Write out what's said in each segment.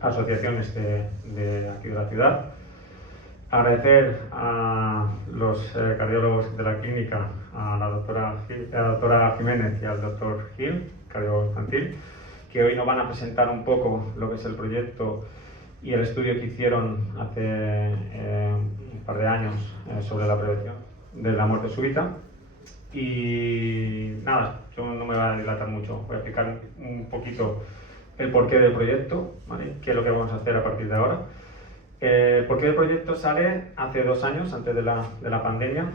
asociaciones de aquí de la ciudad. Agradecer a los cardiólogos de la clínica, a la doctora Jiménez y al doctor Gil, cardiólogo infantil, que hoy nos van a presentar un poco lo que es el proyecto y el estudio que hicieron hace un par de años sobre la prevención de la muerte súbita. Y nada, yo no me voy a dilatar mucho, voy a explicar un poquito el porqué del proyecto, ¿vale? ¿Qué es lo que vamos a hacer a partir de ahora? El porqué del proyecto sale hace 2 años, antes de la pandemia,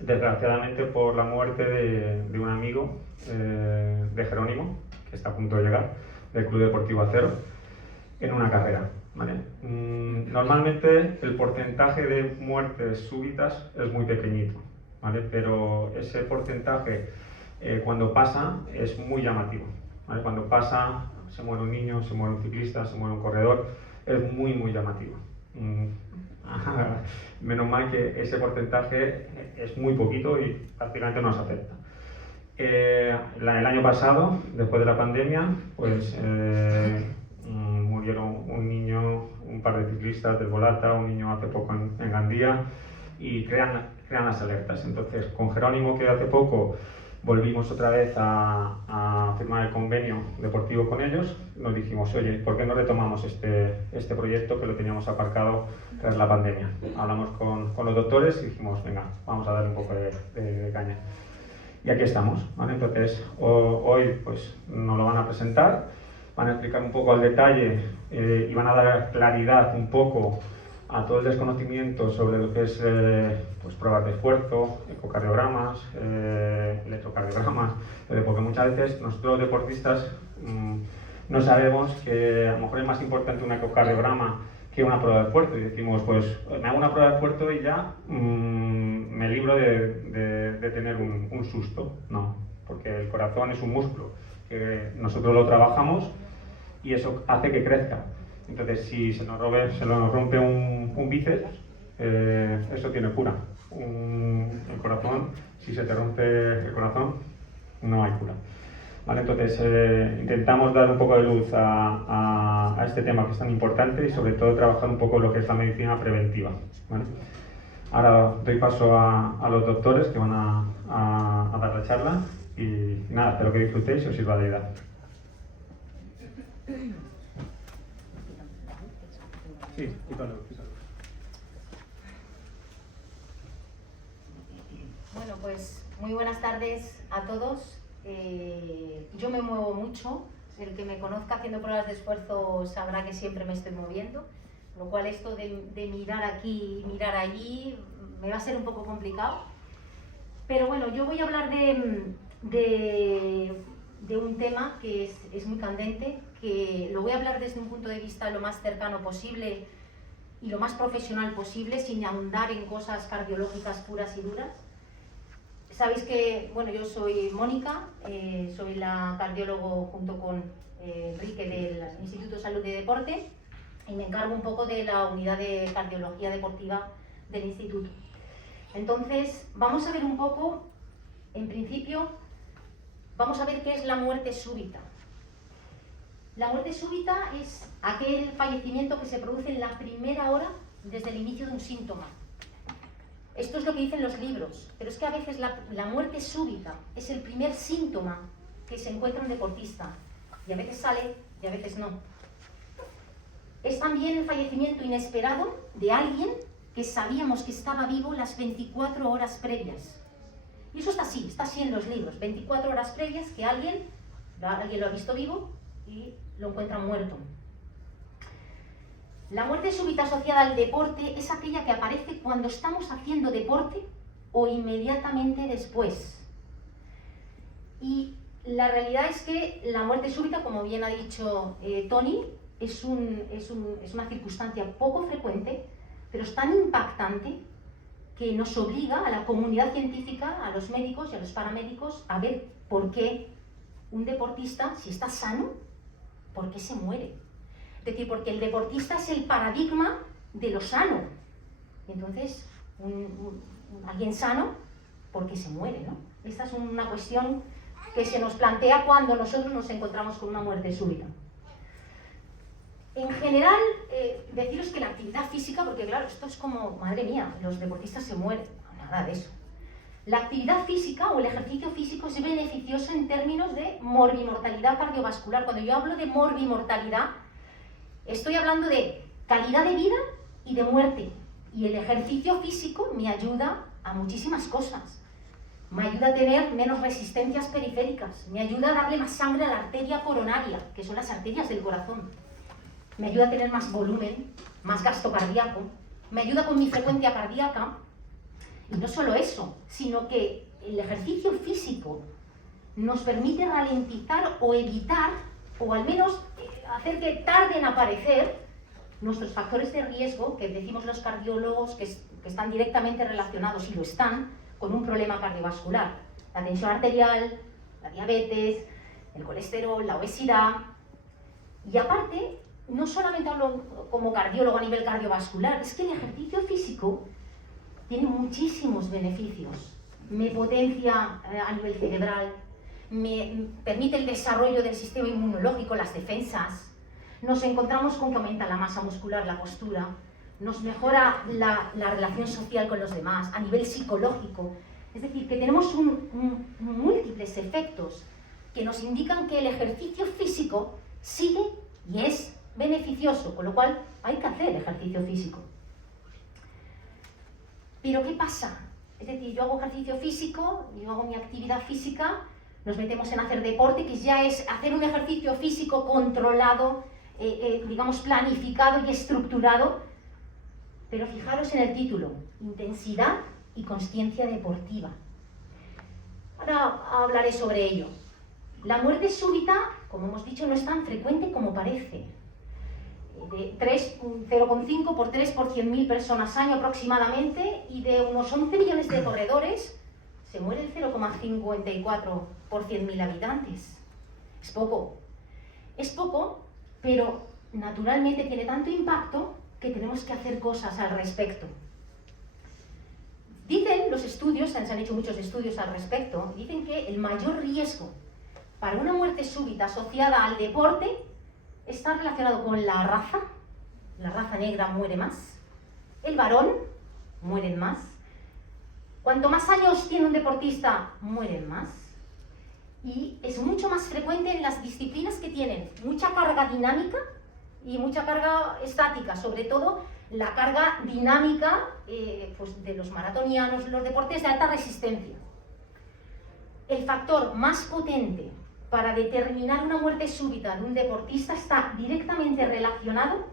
desgraciadamente por la muerte de un amigo de Jerónimo, que está a punto de llegar, del Club Deportivo Acero, en una carrera, ¿vale? Normalmente el porcentaje de muertes súbitas es muy pequeñito, ¿vale? Pero ese porcentaje cuando pasa es muy llamativo, ¿vale? Cuando pasa, se muere un niño, se muere un ciclista, se muere un corredor, es muy llamativo. Menos mal que ese porcentaje es muy poquito y prácticamente no se afecta. El año pasado, después de la pandemia, pues murieron un niño, un par de ciclistas del Volata, un niño hace poco en Gandía, y crean las alertas. Entonces, con Jerónimo, que hace poco volvimos otra vez a firmar el convenio deportivo con ellos, nos dijimos, oye, ¿por qué no retomamos este proyecto que lo teníamos aparcado tras la pandemia? Hablamos con los doctores y dijimos, venga, vamos a darle un poco de caña. Y aquí estamos, ¿vale? Entonces, hoy pues nos lo van a presentar, van a explicar un poco al detalle y van a dar claridad un poco a todo el desconocimiento sobre lo que es pues, pruebas de esfuerzo, ecocardiogramas, electrocardiogramas, porque muchas veces nosotros los deportistas no sabemos que a lo mejor es más importante un ecocardiograma que una prueba de esfuerzo, y decimos, pues me hago una prueba de esfuerzo y ya me libro de tener un susto. No, porque el corazón es un músculo que nosotros lo trabajamos y eso hace que crezca. Entonces, si se nos rompe un bíceps, eso tiene cura. El corazón, si se te rompe el corazón, no hay cura. ¿Vale? Entonces, intentamos dar un poco de luz a este tema que es tan importante y sobre todo trabajar un poco lo que es la medicina preventiva. ¿Vale? Ahora doy paso a los doctores que van a dar la charla y nada, espero que disfrutéis y os sirva de ayuda. Sí, quítalo. Bueno, pues muy buenas tardes a todos. Yo me muevo mucho. El que me conozca haciendo pruebas de esfuerzo sabrá que siempre me estoy moviendo, lo cual esto de mirar aquí y mirar allí me va a ser un poco complicado. Pero bueno, yo voy a hablar de un tema que es muy candente, que lo voy a hablar desde un punto de vista lo más cercano posible y lo más profesional posible, sin ahondar en cosas cardiológicas puras y duras. Sabéis que, bueno, yo soy Mónica, soy la cardiólogo junto con Enrique del Instituto de Salud y Deporte, y me encargo un poco de la unidad de cardiología deportiva del instituto. Entonces, vamos a ver un poco, en principio, vamos a ver qué es la muerte súbita. La muerte súbita es aquel fallecimiento que se produce en la primera hora desde el inicio de un síntoma. Esto es lo que dicen los libros, pero es que a veces la muerte súbita es el primer síntoma que se encuentra un deportista, y a veces sale y a veces no. Es también el fallecimiento inesperado de alguien que sabíamos que estaba vivo las 24 horas previas. Y eso está así en los libros, 24 horas previas que alguien lo ha visto vivo y lo encuentra muerto. La muerte súbita asociada al deporte es aquella que aparece cuando estamos haciendo deporte o inmediatamente después. Y la realidad es que la muerte súbita, como bien ha dicho Tony, es una circunstancia poco frecuente, pero es tan impactante que nos obliga a la comunidad científica, a los médicos y a los paramédicos, a ver por qué un deportista, si está sano, ¿por qué se muere? Es decir, porque el deportista es el paradigma de lo sano. Entonces, alguien sano, ¿por qué se muere, no? Esta es una cuestión que se nos plantea cuando nosotros nos encontramos con una muerte súbita. En general, deciros que la actividad física, porque claro, esto es como, madre mía, los deportistas se mueren, nada de eso. La actividad física o el ejercicio físico es beneficioso en términos de morbimortalidad cardiovascular. Cuando yo hablo de morbimortalidad, estoy hablando de calidad de vida y de muerte. Y el ejercicio físico me ayuda a muchísimas cosas. Me ayuda a tener menos resistencias periféricas, me ayuda a darle más sangre a la arteria coronaria, que son las arterias del corazón. Me ayuda a tener más volumen, más gasto cardíaco, me ayuda con mi frecuencia cardíaca. Y no solo eso, sino que el ejercicio físico nos permite ralentizar o evitar, o al menos hacer que tarden en aparecer nuestros factores de riesgo, que decimos los cardiólogos que están directamente relacionados, y lo están, con un problema cardiovascular. La tensión arterial, la diabetes, el colesterol, la obesidad. Y aparte, no solamente hablo como cardiólogo a nivel cardiovascular, es que el ejercicio físico tiene muchísimos beneficios. Me potencia a nivel cerebral, me permite el desarrollo del sistema inmunológico, las defensas. Nos encontramos con que aumenta la masa muscular, la postura, nos mejora la relación social con los demás, a nivel psicológico. Es decir, que tenemos múltiples efectos que nos indican que el ejercicio físico sigue y es beneficioso, con lo cual hay que hacer ejercicio físico. Pero ¿qué pasa? Es decir, yo hago ejercicio físico, yo hago mi actividad física, nos metemos en hacer deporte, que ya es hacer un ejercicio físico controlado, digamos planificado y estructurado, pero fijaros en el título, intensidad y consciencia deportiva. Ahora hablaré sobre ello. La muerte súbita, como hemos dicho, no es tan frecuente como parece. De 0,5 por 3 por 100.000 personas año aproximadamente, y de unos 11 millones de corredores se muere el 0,54 por 100.000 habitantes. Es poco, pero naturalmente tiene tanto impacto que tenemos que hacer cosas al respecto. Dicen los estudios, se han hecho muchos estudios al respecto, dicen que el mayor riesgo para una muerte súbita asociada al deporte está relacionado con la raza negra muere más, el varón mueren más, cuanto más años tiene un deportista mueren más, y es mucho más frecuente en las disciplinas que tienen mucha carga dinámica y mucha carga estática, sobre todo la carga dinámica pues de los maratonianos, los deportes de alta resistencia. El factor más potente para determinar una muerte súbita de un deportista está directamente relacionado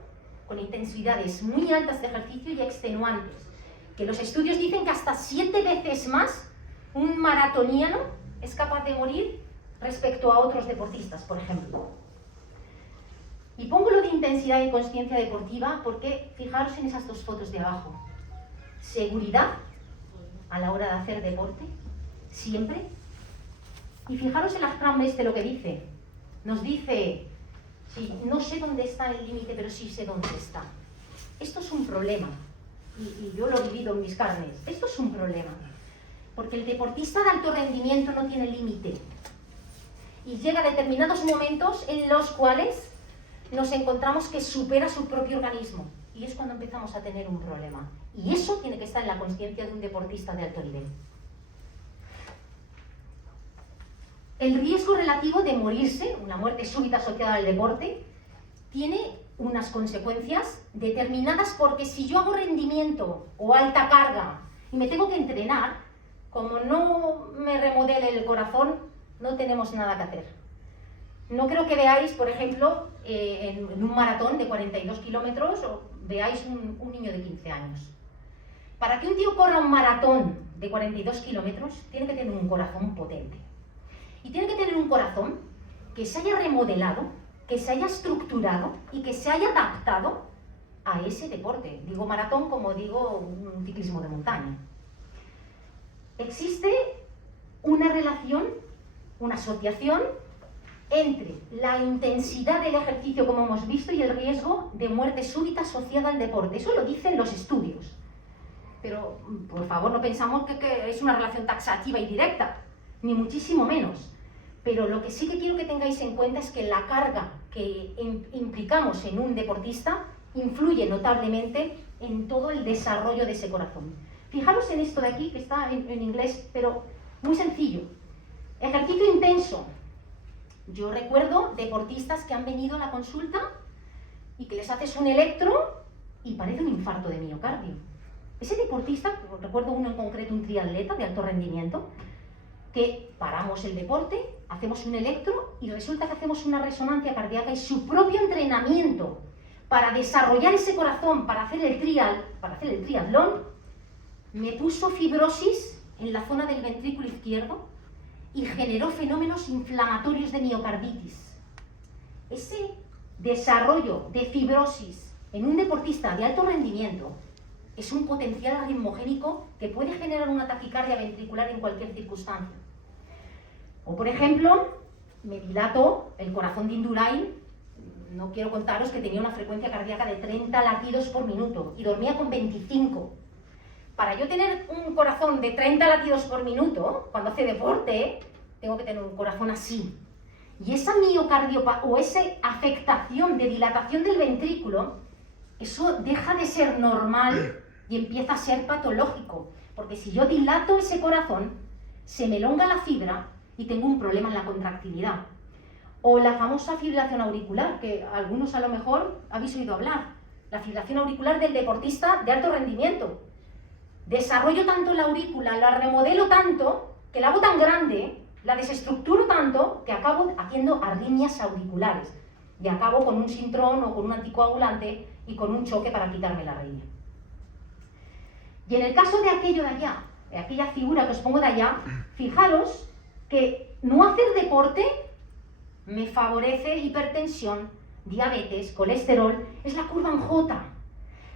con intensidades muy altas de ejercicio y extenuantes, que los estudios dicen que hasta 7 veces más un maratoniano es capaz de morir respecto a otros deportistas, por ejemplo. Y pongo lo de intensidad y consciencia deportiva porque fijaros en esas dos fotos de abajo. Seguridad a la hora de hacer deporte, siempre. Y fijaros en la frase lo que dice. Nos dice, sí, no sé dónde está el límite, pero sí sé dónde está. Esto es un problema. Y yo lo he vivido en mis carnes. Esto es un problema. Porque el deportista de alto rendimiento no tiene límite. Y llega a determinados momentos en los cuales nos encontramos que supera su propio organismo. Y es cuando empezamos a tener un problema. Y eso tiene que estar en la conciencia de un deportista de alto nivel. El riesgo relativo de morirse, una muerte súbita asociada al deporte, tiene unas consecuencias determinadas porque si yo hago rendimiento o alta carga y me tengo que entrenar, como no me remodele el corazón, no tenemos nada que hacer. No creo que veáis, por ejemplo, en un maratón de 42 kilómetros, veáis un niño de 15 años. Para que un tío corra un maratón de 42 kilómetros, tiene que tener un corazón potente. Y tiene que tener un corazón que se haya remodelado, que se haya estructurado y que se haya adaptado a ese deporte. Digo maratón como digo un ciclismo de montaña. Existe una relación, una asociación entre la intensidad del ejercicio, como hemos visto, y el riesgo de muerte súbita asociada al deporte. Eso lo dicen los estudios. Pero, por favor, no pensamos que es una relación taxativa y directa, ni muchísimo menos. Pero lo que sí que quiero que tengáis en cuenta es que la carga que implicamos en un deportista influye notablemente en todo el desarrollo de ese corazón. Fijaros en esto de aquí, que está en inglés, pero muy sencillo. Ejercicio intenso. Yo recuerdo deportistas que han venido a la consulta y que les haces un electro y parece un infarto de miocardio. Ese deportista, recuerdo uno en concreto, un triatleta de alto rendimiento, que paramos el deporte, hacemos un electro y resulta que hacemos una resonancia cardíaca y su propio entrenamiento para desarrollar ese corazón, para hacer el triatlón, me puso fibrosis en la zona del ventrículo izquierdo y generó fenómenos inflamatorios de miocarditis. Ese desarrollo de fibrosis en un deportista de alto rendimiento es un potencial arritmogénico que puede generar una taquicardia ventricular en cualquier circunstancia. O por ejemplo, me dilato el corazón de Indurain, no quiero contaros que tenía una frecuencia cardíaca de 30 latidos por minuto y dormía con 25. Para yo tener un corazón de 30 latidos por minuto, cuando hace deporte, tengo que tener un corazón así. Y esa miocardiopatía o esa afectación de dilatación del ventrículo, eso deja de ser normal y empieza a ser patológico. Porque si yo dilato ese corazón, se me elonga la fibra y tengo un problema en la contractilidad. O la famosa fibrilación auricular, que algunos a lo mejor habéis oído hablar. La fibrilación auricular del deportista de alto rendimiento. Desarrollo tanto la aurícula, la remodelo tanto, que la hago tan grande, la desestructuro tanto, que acabo haciendo arritmias auriculares. Y acabo con un sintrón o con un anticoagulante y con un choque para quitarme la arritmia. Y en el caso de aquello de allá, de aquella figura que os pongo de allá, fijaros que no hacer deporte me favorece hipertensión, diabetes, colesterol, es la curva en J.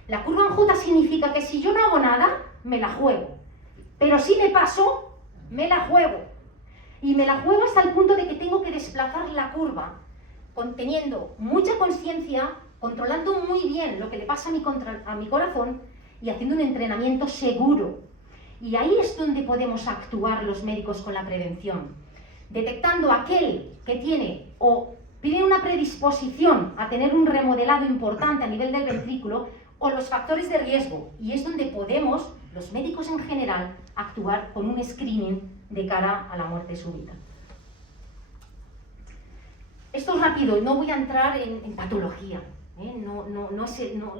La curva en J significa que si yo no hago nada, me la juego. Pero si me paso, me la juego. Y me la juego hasta el punto de que tengo que desplazar la curva, teniendo mucha conciencia, controlando muy bien lo que le pasa a mi corazón y haciendo un entrenamiento seguro. Y ahí es donde podemos actuar los médicos con la prevención. Detectando aquel que tiene o tiene una predisposición a tener un remodelado importante a nivel del ventrículo o los factores de riesgo. Y es donde podemos, los médicos en general, actuar con un screening de cara a la muerte súbita. Esto es rápido, no voy a entrar en patología.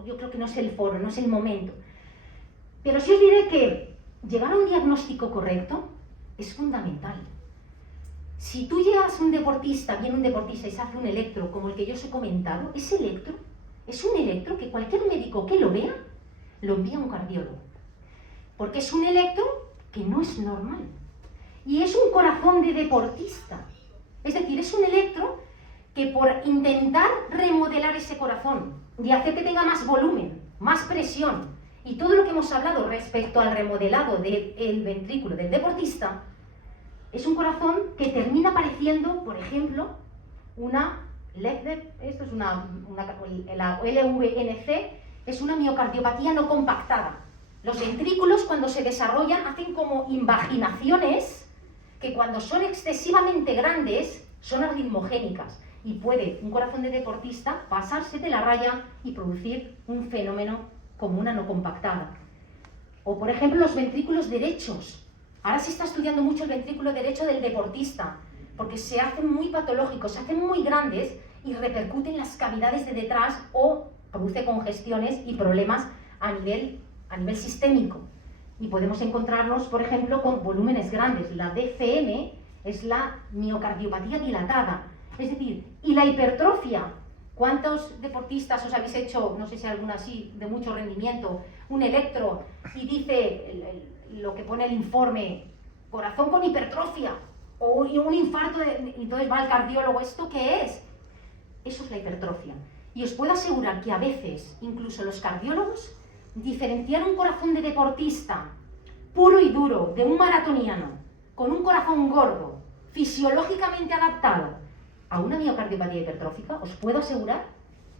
Yo creo que no es el foro, no es el momento. Pero sí os diré que llegar a un diagnóstico correcto es fundamental. Si tú llegas a un deportista, viene un deportista y se hace un electro, como el que yo os he comentado, ese electro es un electro que cualquier médico que lo vea, lo envía a un cardiólogo. Porque es un electro que no es normal. Y es un corazón de deportista. Es decir, es un electro que por intentar remodelar ese corazón y hacer que tenga más volumen, más presión y todo lo que hemos hablado respecto al remodelado del ventrículo del deportista, es un corazón que termina pareciendo, por ejemplo, una LVNC, esto es la LVNC, es una miocardiopatía no compactada. Los ventrículos cuando se desarrollan hacen como invaginaciones que cuando son excesivamente grandes son arritmogénicas y puede un corazón de deportista pasarse de la raya y producir un fenómeno como una no compactada. O por ejemplo los ventrículos derechos. Ahora se está estudiando mucho el ventrículo derecho del deportista porque se hacen muy patológicos, se hacen muy grandes y repercuten en las cavidades de detrás o produce congestiones y problemas a nivel sistémico. Y podemos encontrarnos, por ejemplo, con volúmenes grandes. La DCM es la miocardiopatía dilatada. Es decir, y la hipertrofia. ¿Cuántos deportistas os habéis hecho, no sé si alguna así, de mucho rendimiento, un electro y dice lo que pone el informe, corazón con hipertrofia o un infarto, y entonces va al cardiólogo, ¿esto qué es? Eso es la hipertrofia. Y os puedo asegurar que a veces, incluso los cardiólogos, diferenciar un corazón de deportista puro y duro de un maratoniano con un corazón gordo, fisiológicamente adaptado a una miocardiopatía hipertrófica, os puedo asegurar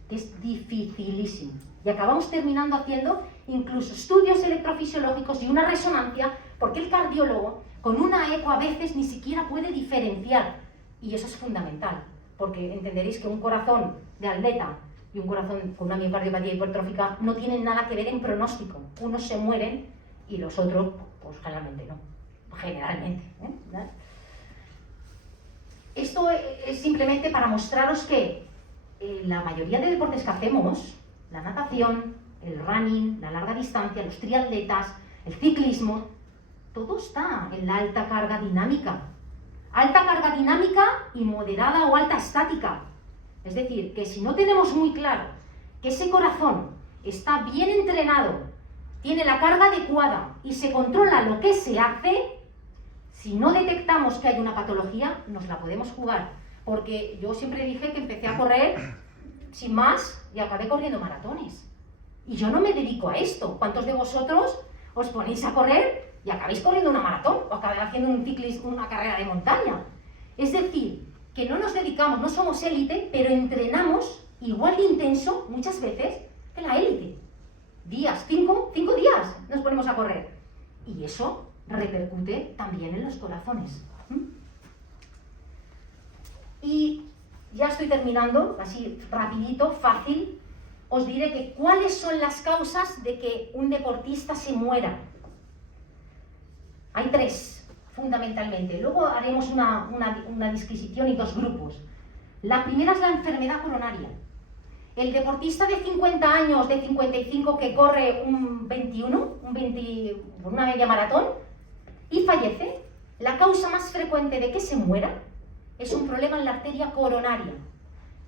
que es dificilísimo. Y acabamos terminando haciendo incluso estudios electrofisiológicos y una resonancia, porque el cardiólogo con una eco a veces ni siquiera puede diferenciar. Y eso es fundamental, porque entenderéis que un corazón de atleta y un corazón con una miocardiopatía hipertrófica no tienen nada que ver en pronóstico. Unos se mueren y los otros, pues generalmente no. Generalmente. ¿Verdad? Esto es simplemente para mostraros que la mayoría de deportes que hacemos, la natación, el running, la larga distancia, los triatletas, el ciclismo, todo está en la alta carga dinámica. Alta carga dinámica y moderada o alta estática. Es decir, que si no tenemos muy claro que ese corazón está bien entrenado, tiene la carga adecuada y se controla lo que se hace, si no detectamos que hay una patología, nos la podemos jugar. Porque yo siempre dije que empecé a correr sin más y acabé corriendo maratones. Y yo no me dedico a esto. ¿Cuántos de vosotros os ponéis a correr y acabáis corriendo una maratón o acabáis haciendo una carrera de montaña? Es decir, que no nos dedicamos, no somos élite, pero entrenamos igual de intenso muchas veces que la élite. Días, 5 días nos ponemos a correr. Y eso repercute también en los corazones. Y ya estoy terminando, así rapidito, fácil. Os diré que cuáles son las causas de que un deportista se muera. Hay 3, fundamentalmente. Luego haremos una disquisición y 2 grupos. La primera es la enfermedad coronaria. El deportista de 50 años, de 55, que corre un 21, una media maratón, y fallece, la causa más frecuente de que se muera es un problema en la arteria coronaria.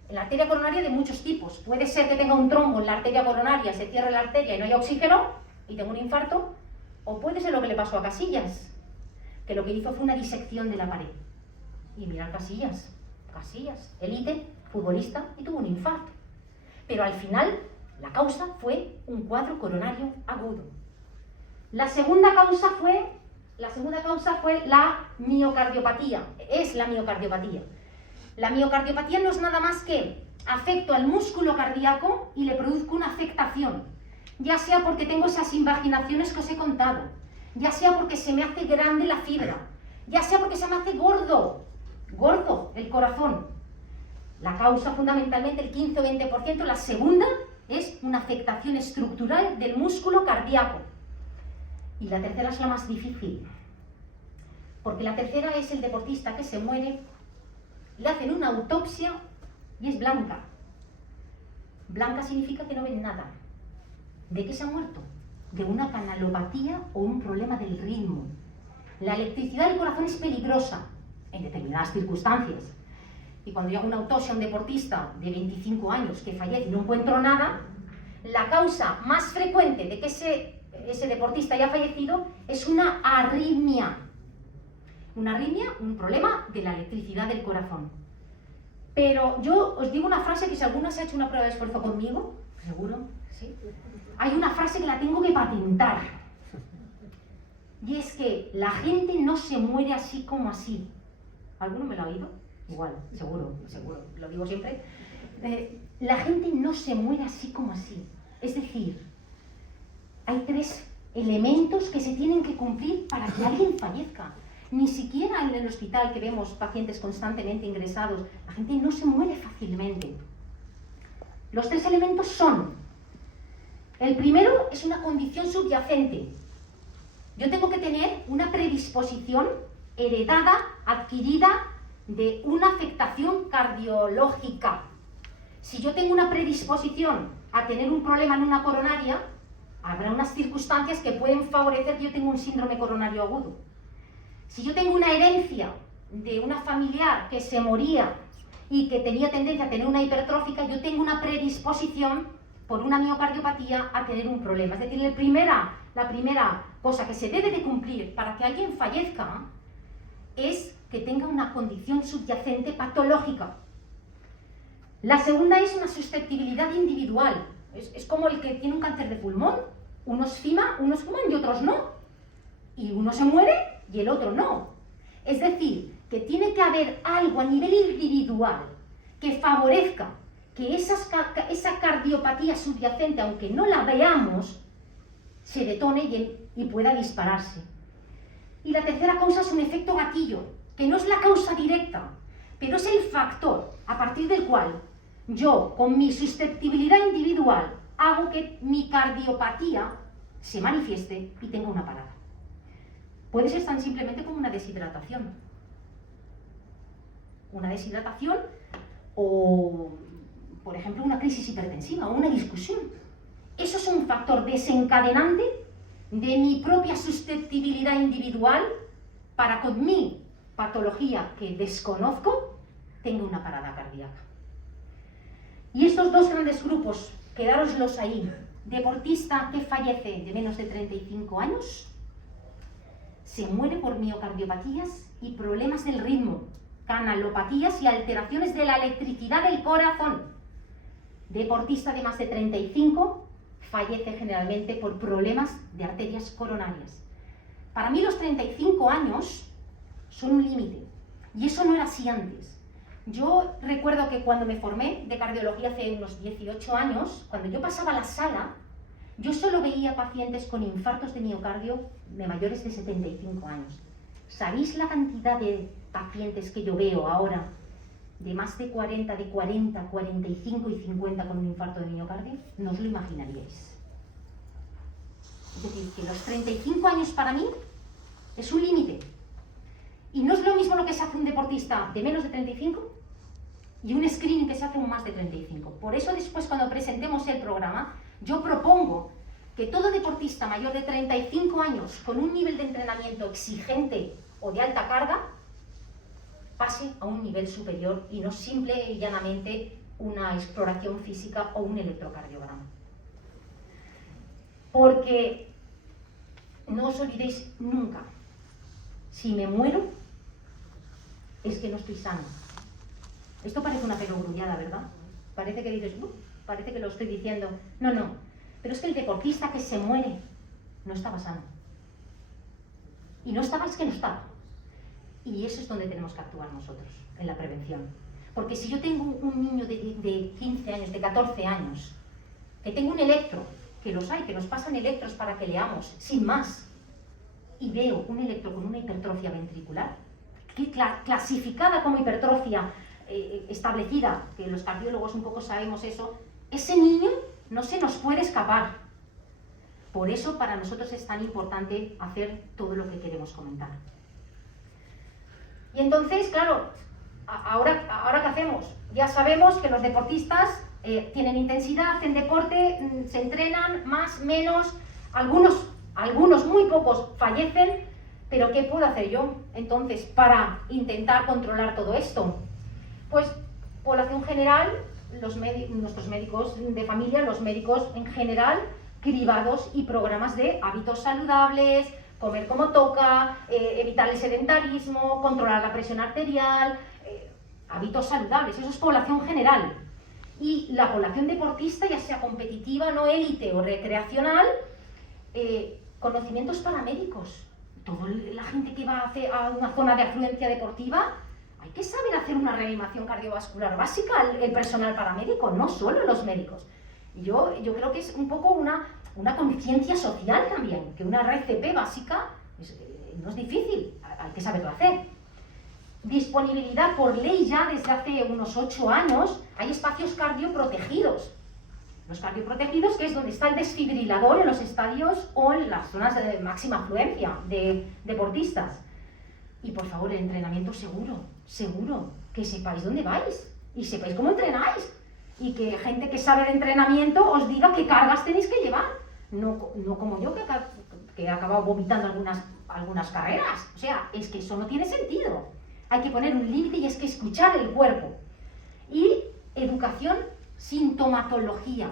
En la arteria coronaria de muchos tipos. Puede ser que tenga un trombo en la arteria coronaria, se cierre la arteria y no haya oxígeno, y tenga un infarto, o puede ser lo que le pasó a Casillas, que lo que hizo fue una disección de la pared. Y mirad Casillas, élite, futbolista, y tuvo un infarto. Pero al final, la causa fue un cuadro coronario agudo. La segunda causa fue la miocardiopatía, es la miocardiopatía. La miocardiopatía no es nada más que afecto al músculo cardíaco y le produzco una afectación, ya sea porque tengo esas invaginaciones que os he contado, ya sea porque se me hace grande la fibra, ya sea porque se me hace gordo el corazón. La causa fundamentalmente, el 15 o 20%, la segunda es una afectación estructural del músculo cardíaco. Y la tercera es la más difícil, porque la tercera es el deportista que se muere, le hacen una autopsia y es blanca. Blanca significa que no ven nada. ¿De qué se ha muerto? De una canalopatía o un problema del ritmo. La electricidad del corazón es peligrosa en determinadas circunstancias. Y cuando yo hago una autopsia a un deportista de 25 años que fallece y no encuentro nada, la causa más frecuente de que ese deportista haya fallecido es una arritmia. Una arritmia, un problema de la electricidad del corazón. Pero yo os digo una frase que si alguno se ha hecho una prueba de esfuerzo conmigo, seguro, ¿sí? Hay una frase que la tengo que patentar. Y es que la gente no se muere así como así. ¿Alguno me lo ha oído? Igual, seguro, lo digo siempre. La gente no se muere así como así. Es decir, hay 3 elementos que se tienen que cumplir para que alguien fallezca. Ni siquiera en el hospital, que vemos pacientes constantemente ingresados, la gente no se muere fácilmente. Los 3 elementos son: el primero es una condición subyacente. Yo tengo que tener una predisposición heredada, adquirida, de una afectación cardiológica. Si yo tengo una predisposición a tener un problema en una coronaria, habrá unas circunstancias que pueden favorecer que yo tenga un síndrome coronario agudo. Si yo tengo una herencia de una familiar que se moría y que tenía tendencia a tener una hipertrófica, yo tengo una predisposición por una miocardiopatía a tener un problema. Es decir, la primera cosa que se debe de cumplir para que alguien fallezca es que tenga una condición subyacente patológica. La segunda es una susceptibilidad individual. Es como el que tiene un cáncer de pulmón. Unos fuman y otros no. Y uno se muere y el otro no. Es decir, que tiene que haber algo a nivel individual que favorezca que esa cardiopatía subyacente, aunque no la veamos, se detone y pueda dispararse. Y la tercera causa es un efecto gatillo, que no es la causa directa, pero es el factor a partir del cual yo, con mi susceptibilidad individual, hago que mi cardiopatía se manifieste y tenga una parada. Puede ser tan simplemente como una deshidratación. Una deshidratación o, por ejemplo, una crisis hipertensiva o una discusión. Eso es un factor desencadenante de mi propia susceptibilidad individual para con mi patología que desconozco tenga una parada cardíaca. Y estos dos grandes grupos, quedároslos ahí, deportista que fallece de menos de 35 años, se muere por miocardiopatías y problemas del ritmo, canalopatías y alteraciones de la electricidad del corazón. Deportista de más de 35 fallece generalmente por problemas de arterias coronarias. Para mí los 35 años son un límite, y eso no era así antes. Yo recuerdo que cuando me formé de cardiología hace unos 18 años, cuando yo pasaba a la sala, yo solo veía pacientes con infartos de miocardio de mayores de 75 años. ¿Sabéis la cantidad de pacientes que yo veo ahora de más de 40, 45 y 50 con un infarto de miocardio? No os lo imaginaríais. Es decir, que los 35 años para mí es un límite. Y no es lo mismo lo que se hace un deportista de menos de 35 y un screening que se hace un más de 35. Por eso después, cuando presentemos el programa, yo propongo que todo deportista mayor de 35 años con un nivel de entrenamiento exigente o de alta carga pase a un nivel superior y no simple y llanamente una exploración física o un electrocardiograma. Porque no os olvidéis nunca, si me muero es que no estoy sano. Esto parece una perogrullada, ¿verdad? Parece que dices, parece que lo estoy diciendo. No, no. Pero es que el deportista que se muere no estaba sano. Y no estaba, es que no estaba. Y eso es donde tenemos que actuar nosotros, en la prevención. Porque si yo tengo un niño de 15 años, de 14 años, que tengo un electro, que los hay, que nos pasan electros para que leamos, sin más, y veo un electro con una hipertrofia ventricular, que clasificada como hipertrofia establecida, que los cardiólogos un poco sabemos eso, ese niño no se nos puede escapar. Por eso para nosotros es tan importante hacer todo lo que queremos comentar. Y entonces, claro, ahora ¿qué hacemos? Ya sabemos que los deportistas tienen intensidad, hacen deporte, se entrenan, más, menos, algunos, muy pocos, fallecen, pero ¿qué puedo hacer yo entonces para intentar controlar todo esto? Pues, población general, nuestros médicos de familia, los médicos en general, cribados y programas de hábitos saludables, comer como toca, evitar el sedentarismo, controlar la presión arterial, hábitos saludables, eso es población general. Y la población deportista, ya sea competitiva, no élite o recreacional, conocimientos paramédicos. Toda la gente que va a una zona de afluencia deportiva, hay que saber hacer una reanimación cardiovascular básica, el personal paramédico, no solo los médicos. Yo creo que es un poco una conciencia social también, que una RCP básica no es difícil, hay que saberlo hacer. Disponibilidad por ley ya desde hace unos 8 años, hay espacios cardioprotegidos. Los cardioprotegidos, que es donde está el desfibrilador en los estadios o en las zonas de máxima afluencia de deportistas. Y por favor, el entrenamiento seguro, que sepáis dónde vais y sepáis cómo entrenáis. Y que gente que sabe de entrenamiento os diga qué cargas tenéis que llevar. No como yo, que he acabado vomitando algunas carreras. O sea, es que eso no tiene sentido. Hay que poner un límite y es que escuchar el cuerpo. Y educación, sintomatología.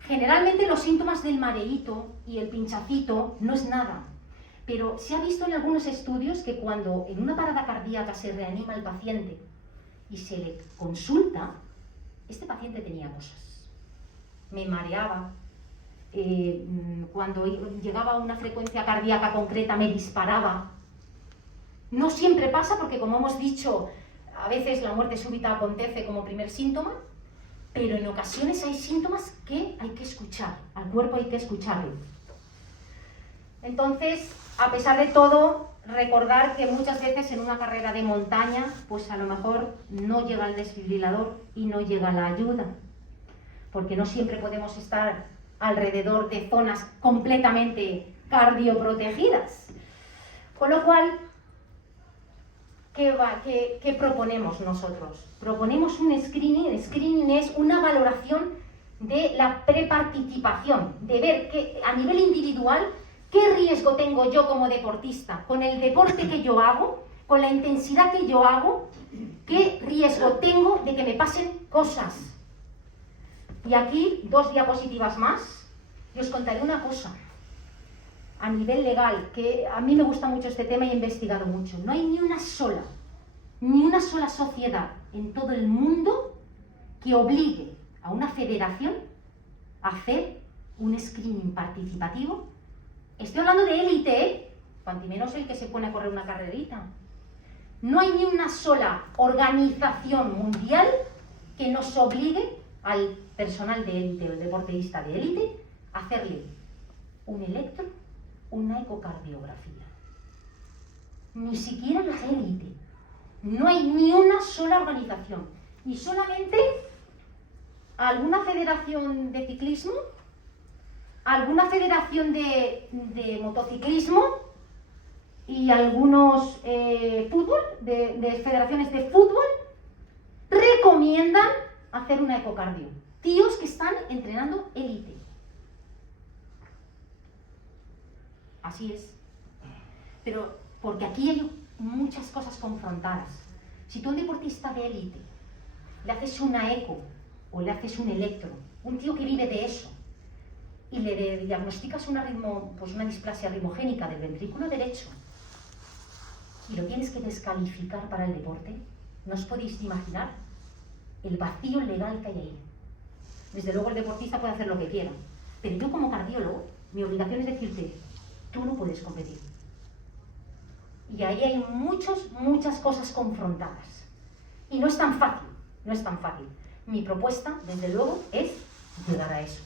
Generalmente los síntomas del mareíto y el pinchacito no es nada. Pero se ha visto en algunos estudios que cuando en una parada cardíaca se reanima al paciente y se le consulta, este paciente tenía cosas. Me mareaba. Cuando llegaba a una frecuencia cardíaca concreta me disparaba. No siempre pasa porque, como hemos dicho, a veces la muerte súbita acontece como primer síntoma, pero en ocasiones hay síntomas que hay que escuchar, al cuerpo hay que escucharlo. Entonces, a pesar de todo, recordar que muchas veces en una carrera de montaña, pues a lo mejor no llega el desfibrilador y no llega la ayuda, porque no siempre podemos estar alrededor de zonas completamente cardioprotegidas. Con lo cual, ¿qué proponemos nosotros? Proponemos un screening. El screening es una valoración de la preparticipación, de ver que a nivel individual qué riesgo tengo yo como deportista con el deporte que yo hago, con la intensidad que yo hago, qué riesgo tengo de que me pasen cosas. Y aquí 2 diapositivas más y os contaré una cosa a nivel legal, que a mí me gusta mucho este tema y he investigado mucho. No hay ni una sola sociedad en todo el mundo que obligue a una federación a hacer un screening participativo. Estoy hablando de élite, cuanto menos el que se pone a correr una carrerita. No hay ni una sola organización mundial que nos obligue al personal de élite o el deportista de élite a hacerle un electro, una ecocardiografía. Ni siquiera la élite. No hay ni una sola organización. Y solamente alguna federación de ciclismo, alguna federación de motociclismo y algunos fútbol, de federaciones de fútbol, recomiendan hacer una ecocardio. Tíos que están entrenando élite. Así es. Pero porque aquí hay muchas cosas confrontadas. Si tú a un deportista de élite le haces una eco o le haces un electro, un tío que vive de eso, y le diagnosticas una displasia ritmogénica del ventrículo derecho y lo tienes que descalificar para el deporte, no os podéis imaginar el vacío legal que hay ahí. Desde luego el deportista puede hacer lo que quiera, pero yo como cardiólogo, mi obligación es decirte, tú no puedes competir. Y ahí hay muchas cosas confrontadas. Y no es tan fácil, no es tan fácil. Mi propuesta, desde luego, es llegar a eso.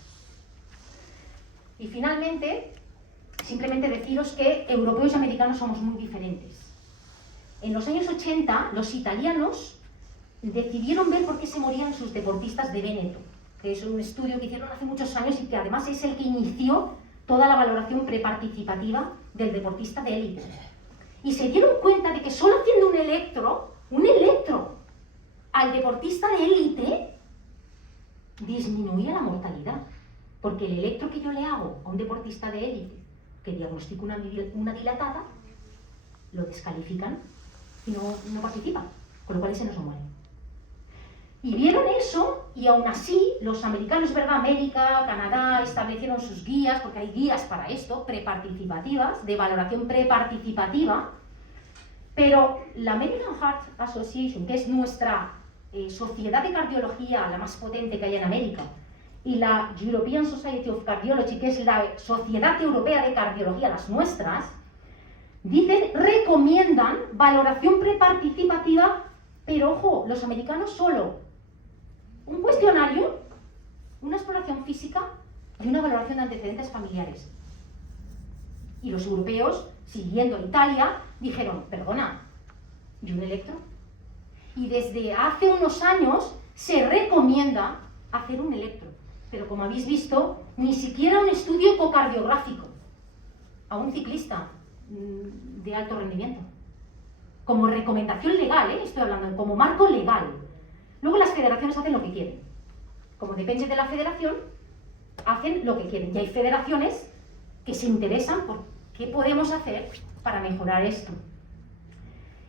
Y finalmente, simplemente deciros que europeos y americanos somos muy diferentes. En los años 80, los italianos decidieron ver por qué se morían sus deportistas de Véneto, que es un estudio que hicieron hace muchos años y que además es el que inició toda la valoración preparticipativa del deportista de élite. Y se dieron cuenta de que solo haciendo un electro al deportista de élite disminuía la mortalidad. Porque el electro que yo le hago a un deportista de élite que diagnostica una dilatada, lo descalifican y no participa, con lo cual ese no se muere. Y vieron eso, y aún así los americanos, ¿verdad? América, Canadá, establecieron sus guías, porque hay guías para esto, preparticipativas, de valoración preparticipativa, pero la American Heart Association, que es nuestra sociedad de cardiología, la más potente que hay en América, y la European Society of Cardiology, que es la Sociedad Europea de Cardiología, las nuestras, recomiendan valoración preparticipativa, pero ojo, los americanos solo un cuestionario, una exploración física y una valoración de antecedentes familiares. Y los europeos, siguiendo a Italia, dijeron, perdona, ¿y un electro? Y desde hace unos años se recomienda hacer un electro. Pero como habéis visto, ni siquiera un estudio ecocardiográfico a un ciclista de alto rendimiento. Como recomendación legal, estoy hablando, como marco legal. Luego las federaciones hacen lo que quieren. Como depende de la federación, hacen lo que quieren. Y hay federaciones que se interesan por qué podemos hacer para mejorar esto.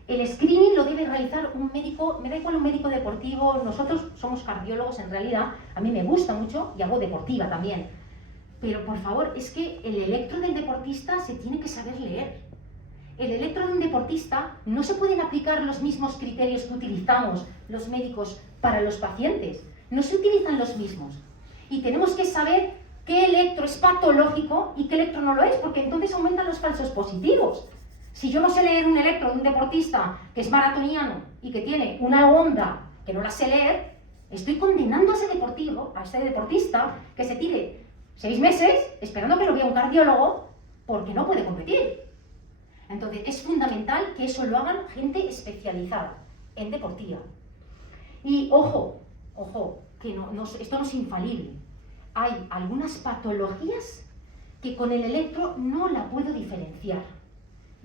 El screening lo debe realizar un médico, me da igual un médico deportivo, nosotros somos cardiólogos en realidad, a mí me gusta mucho y hago deportiva también. Pero por favor, es que el electro del deportista se tiene que saber leer. El electro de un deportista no se pueden aplicar los mismos criterios que utilizamos los médicos para los pacientes. No se utilizan los mismos. Y tenemos que saber qué electro es patológico y qué electro no lo es, porque entonces aumentan los falsos positivos. Si yo no sé leer un electro de un deportista que es maratoniano y que tiene una onda que no la sé leer, estoy condenando a ese deportista que se tire 6 meses esperando que lo vea un cardiólogo porque no puede competir. Entonces, es fundamental que eso lo hagan gente especializada en deportiva. Y ojo, que esto no es infalible. Hay algunas patologías que con el electro no la puedo diferenciar.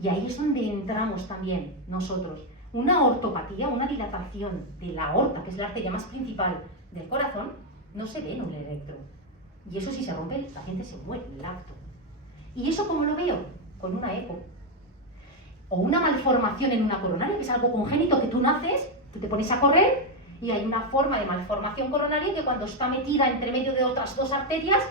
Y ahí es donde entramos también nosotros. Una ortopatía, una dilatación de la aorta, que es la arteria más principal del corazón, no se ve en un electro. Y eso si se rompe, el paciente se muere en el acto. ¿Y eso cómo lo veo? Con una eco. O una malformación en una coronaria, que es algo congénito que tú naces, tú te pones a correr y hay una forma de malformación coronaria que cuando está metida entre medio de otras dos arterias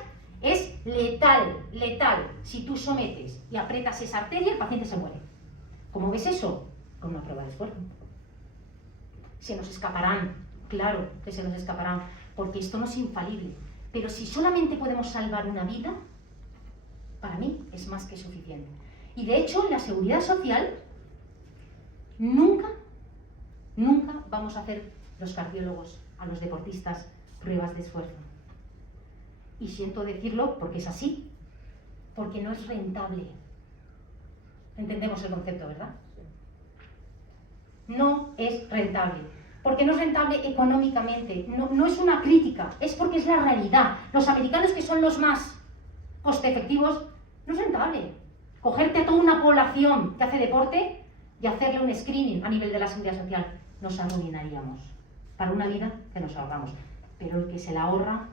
es letal, letal. Si tú sometes y aprietas esa arteria, el paciente se muere. ¿Cómo ves eso? Con una prueba de esfuerzo. Se nos escaparán, claro que se nos escaparán, porque esto no es infalible. Pero si solamente podemos salvar una vida, para mí es más que suficiente. Y de hecho, en la seguridad social, nunca vamos a hacer los cardiólogos a los deportistas pruebas de esfuerzo. Y siento decirlo porque es así, porque no es rentable. Entendemos el concepto, ¿verdad? No es rentable. Porque no es rentable económicamente, no es una crítica, es porque es la realidad. Los americanos, que son los más coste efectivos, no es rentable. Cogerte a toda una población que hace deporte y hacerle un screening a nivel de la seguridad social, nos arruinaríamos para una vida que nos ahorramos. Pero el que se la ahorra.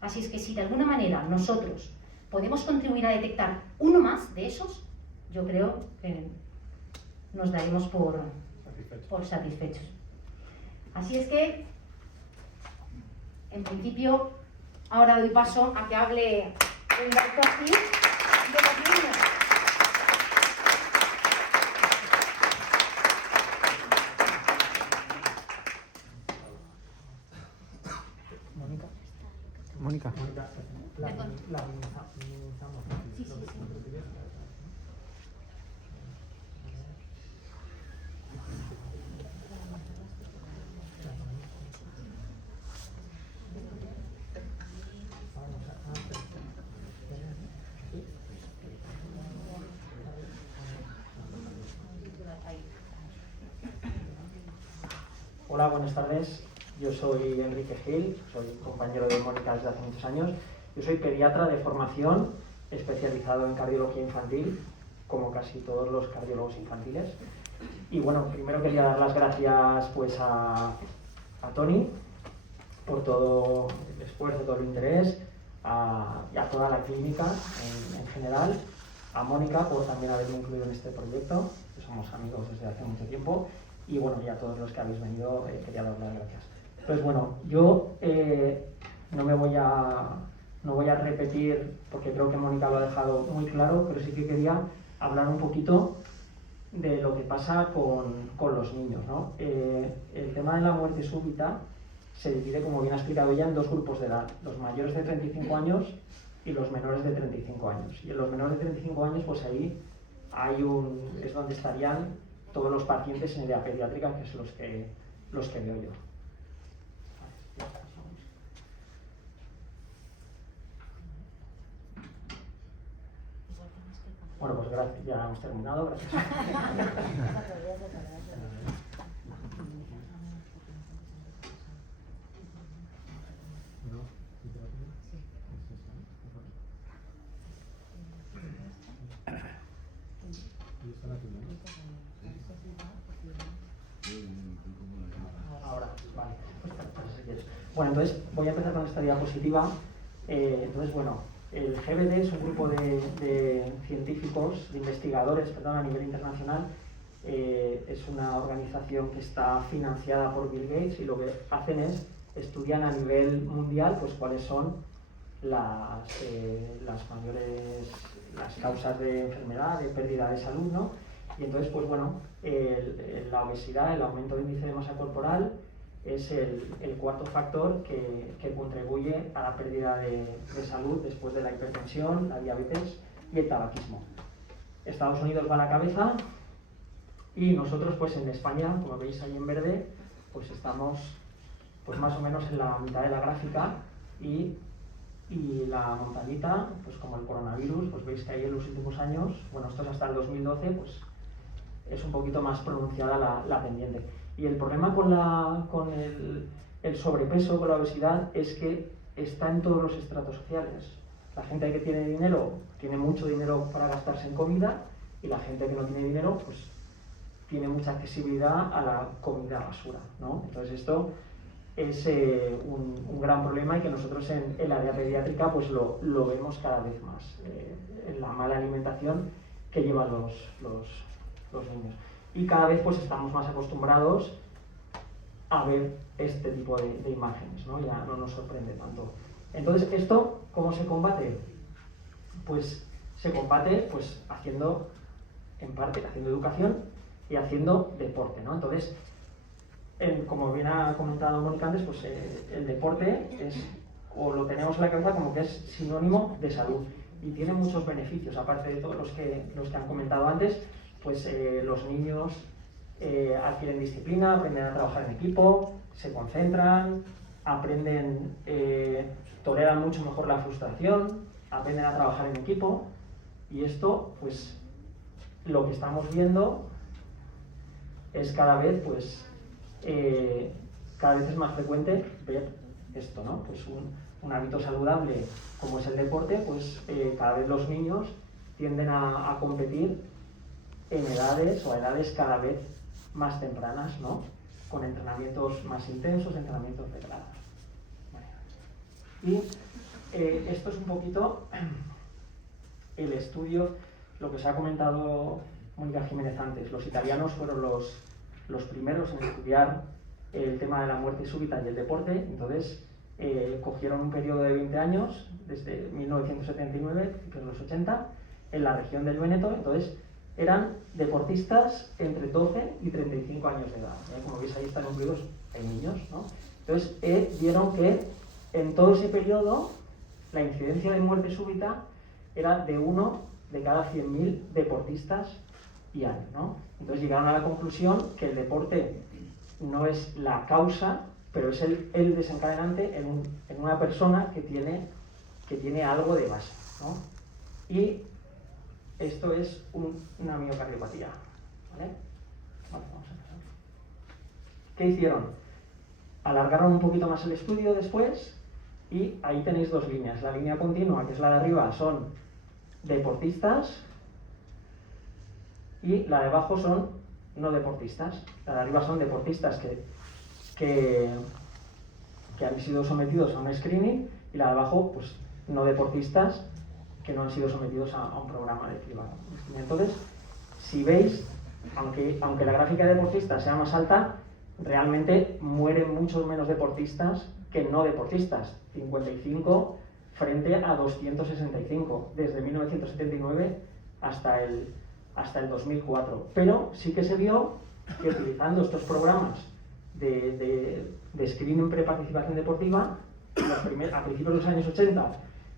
Así es que si de alguna manera nosotros podemos contribuir a detectar uno más de esos, yo creo que nos daremos por satisfechos. Así es que, en principio, ahora doy paso a que hable el doctor Gil de los niños. Mónica. Hola, buenas tardes. Yo soy Enrique Gil, soy compañero de Mónica desde hace muchos años. Yo soy pediatra de formación, especializado en cardiología infantil, como casi todos los cardiólogos infantiles. Y bueno, primero quería dar las gracias pues a Tony por todo el esfuerzo, todo el interés, y a toda la clínica en general, a Mónica por también haberme incluido en este proyecto, que somos amigos desde hace mucho tiempo, y bueno, y a todos los que habéis venido quería dar las gracias. Entonces bueno, yo no voy a repetir, porque creo que Mónica lo ha dejado muy claro, pero sí que quería hablar un poquito de lo que pasa con los niños, ¿no? El tema de la muerte súbita se divide, como bien ha explicado ella, en dos grupos de edad, los mayores de 35 años y los menores de 35 años. Y en los menores de 35 años, pues ahí es donde estarían todos los pacientes en edad pediátrica, que son los que veo yo. Bueno, pues gracias, ya hemos terminado, gracias. Ahora, vale. Bueno, entonces voy a empezar con esta diapositiva. Entonces, bueno, el GBD es un grupo de científicos, de investigadores, a nivel internacional. Es una organización que está financiada por Bill Gates y lo que hacen es estudian a nivel mundial pues cuáles son las causas de enfermedad, de pérdida de salud, ¿no? Y entonces, pues bueno, la obesidad, el aumento del índice de masa corporal es el cuarto factor que contribuye a la pérdida de salud después de la hipertensión, la diabetes y el tabaquismo. Estados Unidos va a la cabeza y nosotros pues en España, como veis ahí en verde, pues estamos pues más o menos en la mitad de la gráfica y Y la montañita, pues como el coronavirus, pues veis que ahí en los últimos años, bueno, esto es hasta el 2012, pues es un poquito más pronunciada la pendiente. Y el problema con el sobrepeso, con la obesidad, es que está en todos los estratos sociales. La gente que tiene dinero, tiene mucho dinero para gastarse en comida, y la gente que no tiene dinero, pues tiene mucha accesibilidad a la comida basura, ¿no? Entonces esto es un gran problema y que nosotros en el área pediátrica pues lo vemos cada vez más, en la mala alimentación que llevan los niños. Y cada vez pues estamos más acostumbrados a ver este tipo de imágenes, ¿no? Ya no nos sorprende tanto. Entonces, ¿esto cómo se combate? Pues se combate pues haciendo, en parte, haciendo educación y haciendo deporte, ¿no? Entonces, como bien ha comentado Mónica antes, pues el deporte o lo tenemos en la cabeza como que es sinónimo de salud y tiene muchos beneficios, aparte de todos los que han comentado antes, pues los niños adquieren disciplina, aprenden a trabajar en equipo, se concentran, aprenden, toleran mucho mejor la frustración, aprenden a trabajar en equipo, y esto, pues, lo que estamos viendo es cada vez es más frecuente ver esto, ¿no? Pues un hábito saludable como es el deporte, pues cada vez los niños tienden a competir en edades cada vez más tempranas, ¿no? Con entrenamientos más intensos, entrenamientos de grado. Bueno. Y esto es un poquito el estudio, lo que se ha comentado Mónica Jiménez antes. Los italianos fueron los primeros en estudiar el tema de la muerte súbita y el deporte. Entonces cogieron un periodo de 20 años, desde 1979, que es los 80, en la región del Véneto. Entonces eran deportistas entre 12 y 35 años de edad. Como veis ahí están incluidos, hay niños, ¿no? Entonces vieron que en todo ese periodo la incidencia de muerte súbita era de 1 de cada 100.000 deportistas y año, ¿no? Entonces llegaron a la conclusión que el deporte no es la causa, pero es el desencadenante en una persona que tiene algo de base, ¿no? Y esto es una miocardiopatía, ¿vale? Vamos a empezar. ¿Qué hicieron? Alargaron un poquito más el estudio después y ahí tenéis dos líneas. La línea continua, que es la de arriba, son deportistas, y la de abajo son no deportistas. La de arriba son deportistas que han sido sometidos a un screening, y la de abajo, pues, no deportistas que no han sido sometidos a un programa de cribado. Entonces, si veis, aunque la gráfica de deportistas sea más alta, realmente mueren muchos menos deportistas que no deportistas. 55 frente a 265, desde 1979 hasta el 2004. Pero sí que se vio que utilizando estos programas de screening preparticipación deportiva, a principios de los años 80,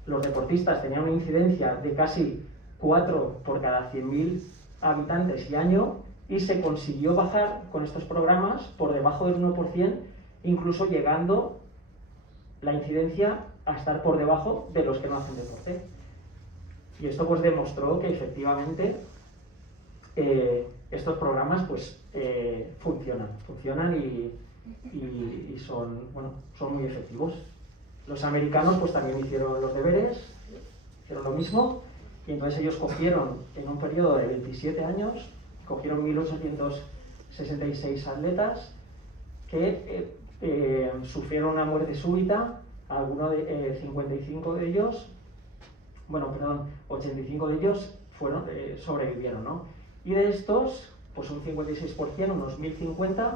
los deportistas tenían una incidencia de casi 4 por cada 100.000 habitantes y año, y se consiguió bajar con estos programas por debajo del 1%, incluso llegando la incidencia a estar por debajo de los que no hacen deporte. Y esto pues demostró que efectivamente estos programas pues funcionan y son muy efectivos. Los americanos pues también hicieron los deberes, hicieron lo mismo, y entonces ellos cogieron en un periodo de 27 años, cogieron 1.866 atletas que sufrieron una muerte súbita, 85 de ellos, 85 de ellos sobrevivieron, ¿no? Y de estos, pues un 56%, unos 1.050,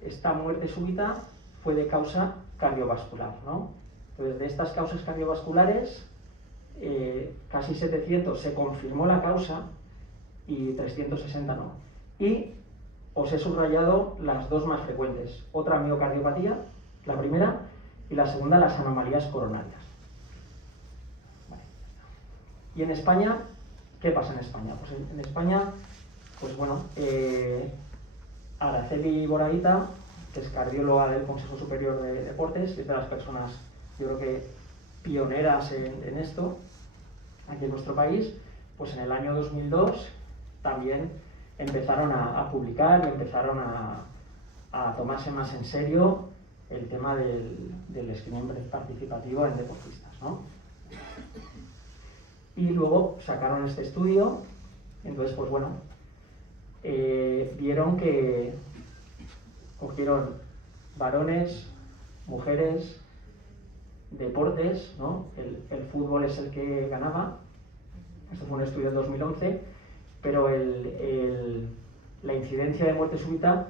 esta muerte súbita fue de causa cardiovascular, ¿no? Entonces, de estas causas cardiovasculares, casi 700 se confirmó la causa y 360 no. Y os he subrayado las dos más frecuentes: otra miocardiopatía, la primera, y la segunda, las anomalías coronarias. Vale. Y en España, ¿qué pasa en España? Pues en España, pues bueno, Araceli Boravita, que es cardióloga del Consejo Superior de Deportes, es de las personas, yo creo que pioneras en esto, aquí en nuestro país, pues en el año 2002 también empezaron a publicar y empezaron a tomarse más en serio el tema del screening participativo en deportistas, ¿no? Y luego sacaron este estudio, entonces pues bueno, vieron que cogieron varones, mujeres, deportes, ¿no? El fútbol es el que ganaba, esto fue un estudio en 2011, pero la incidencia de muerte súbita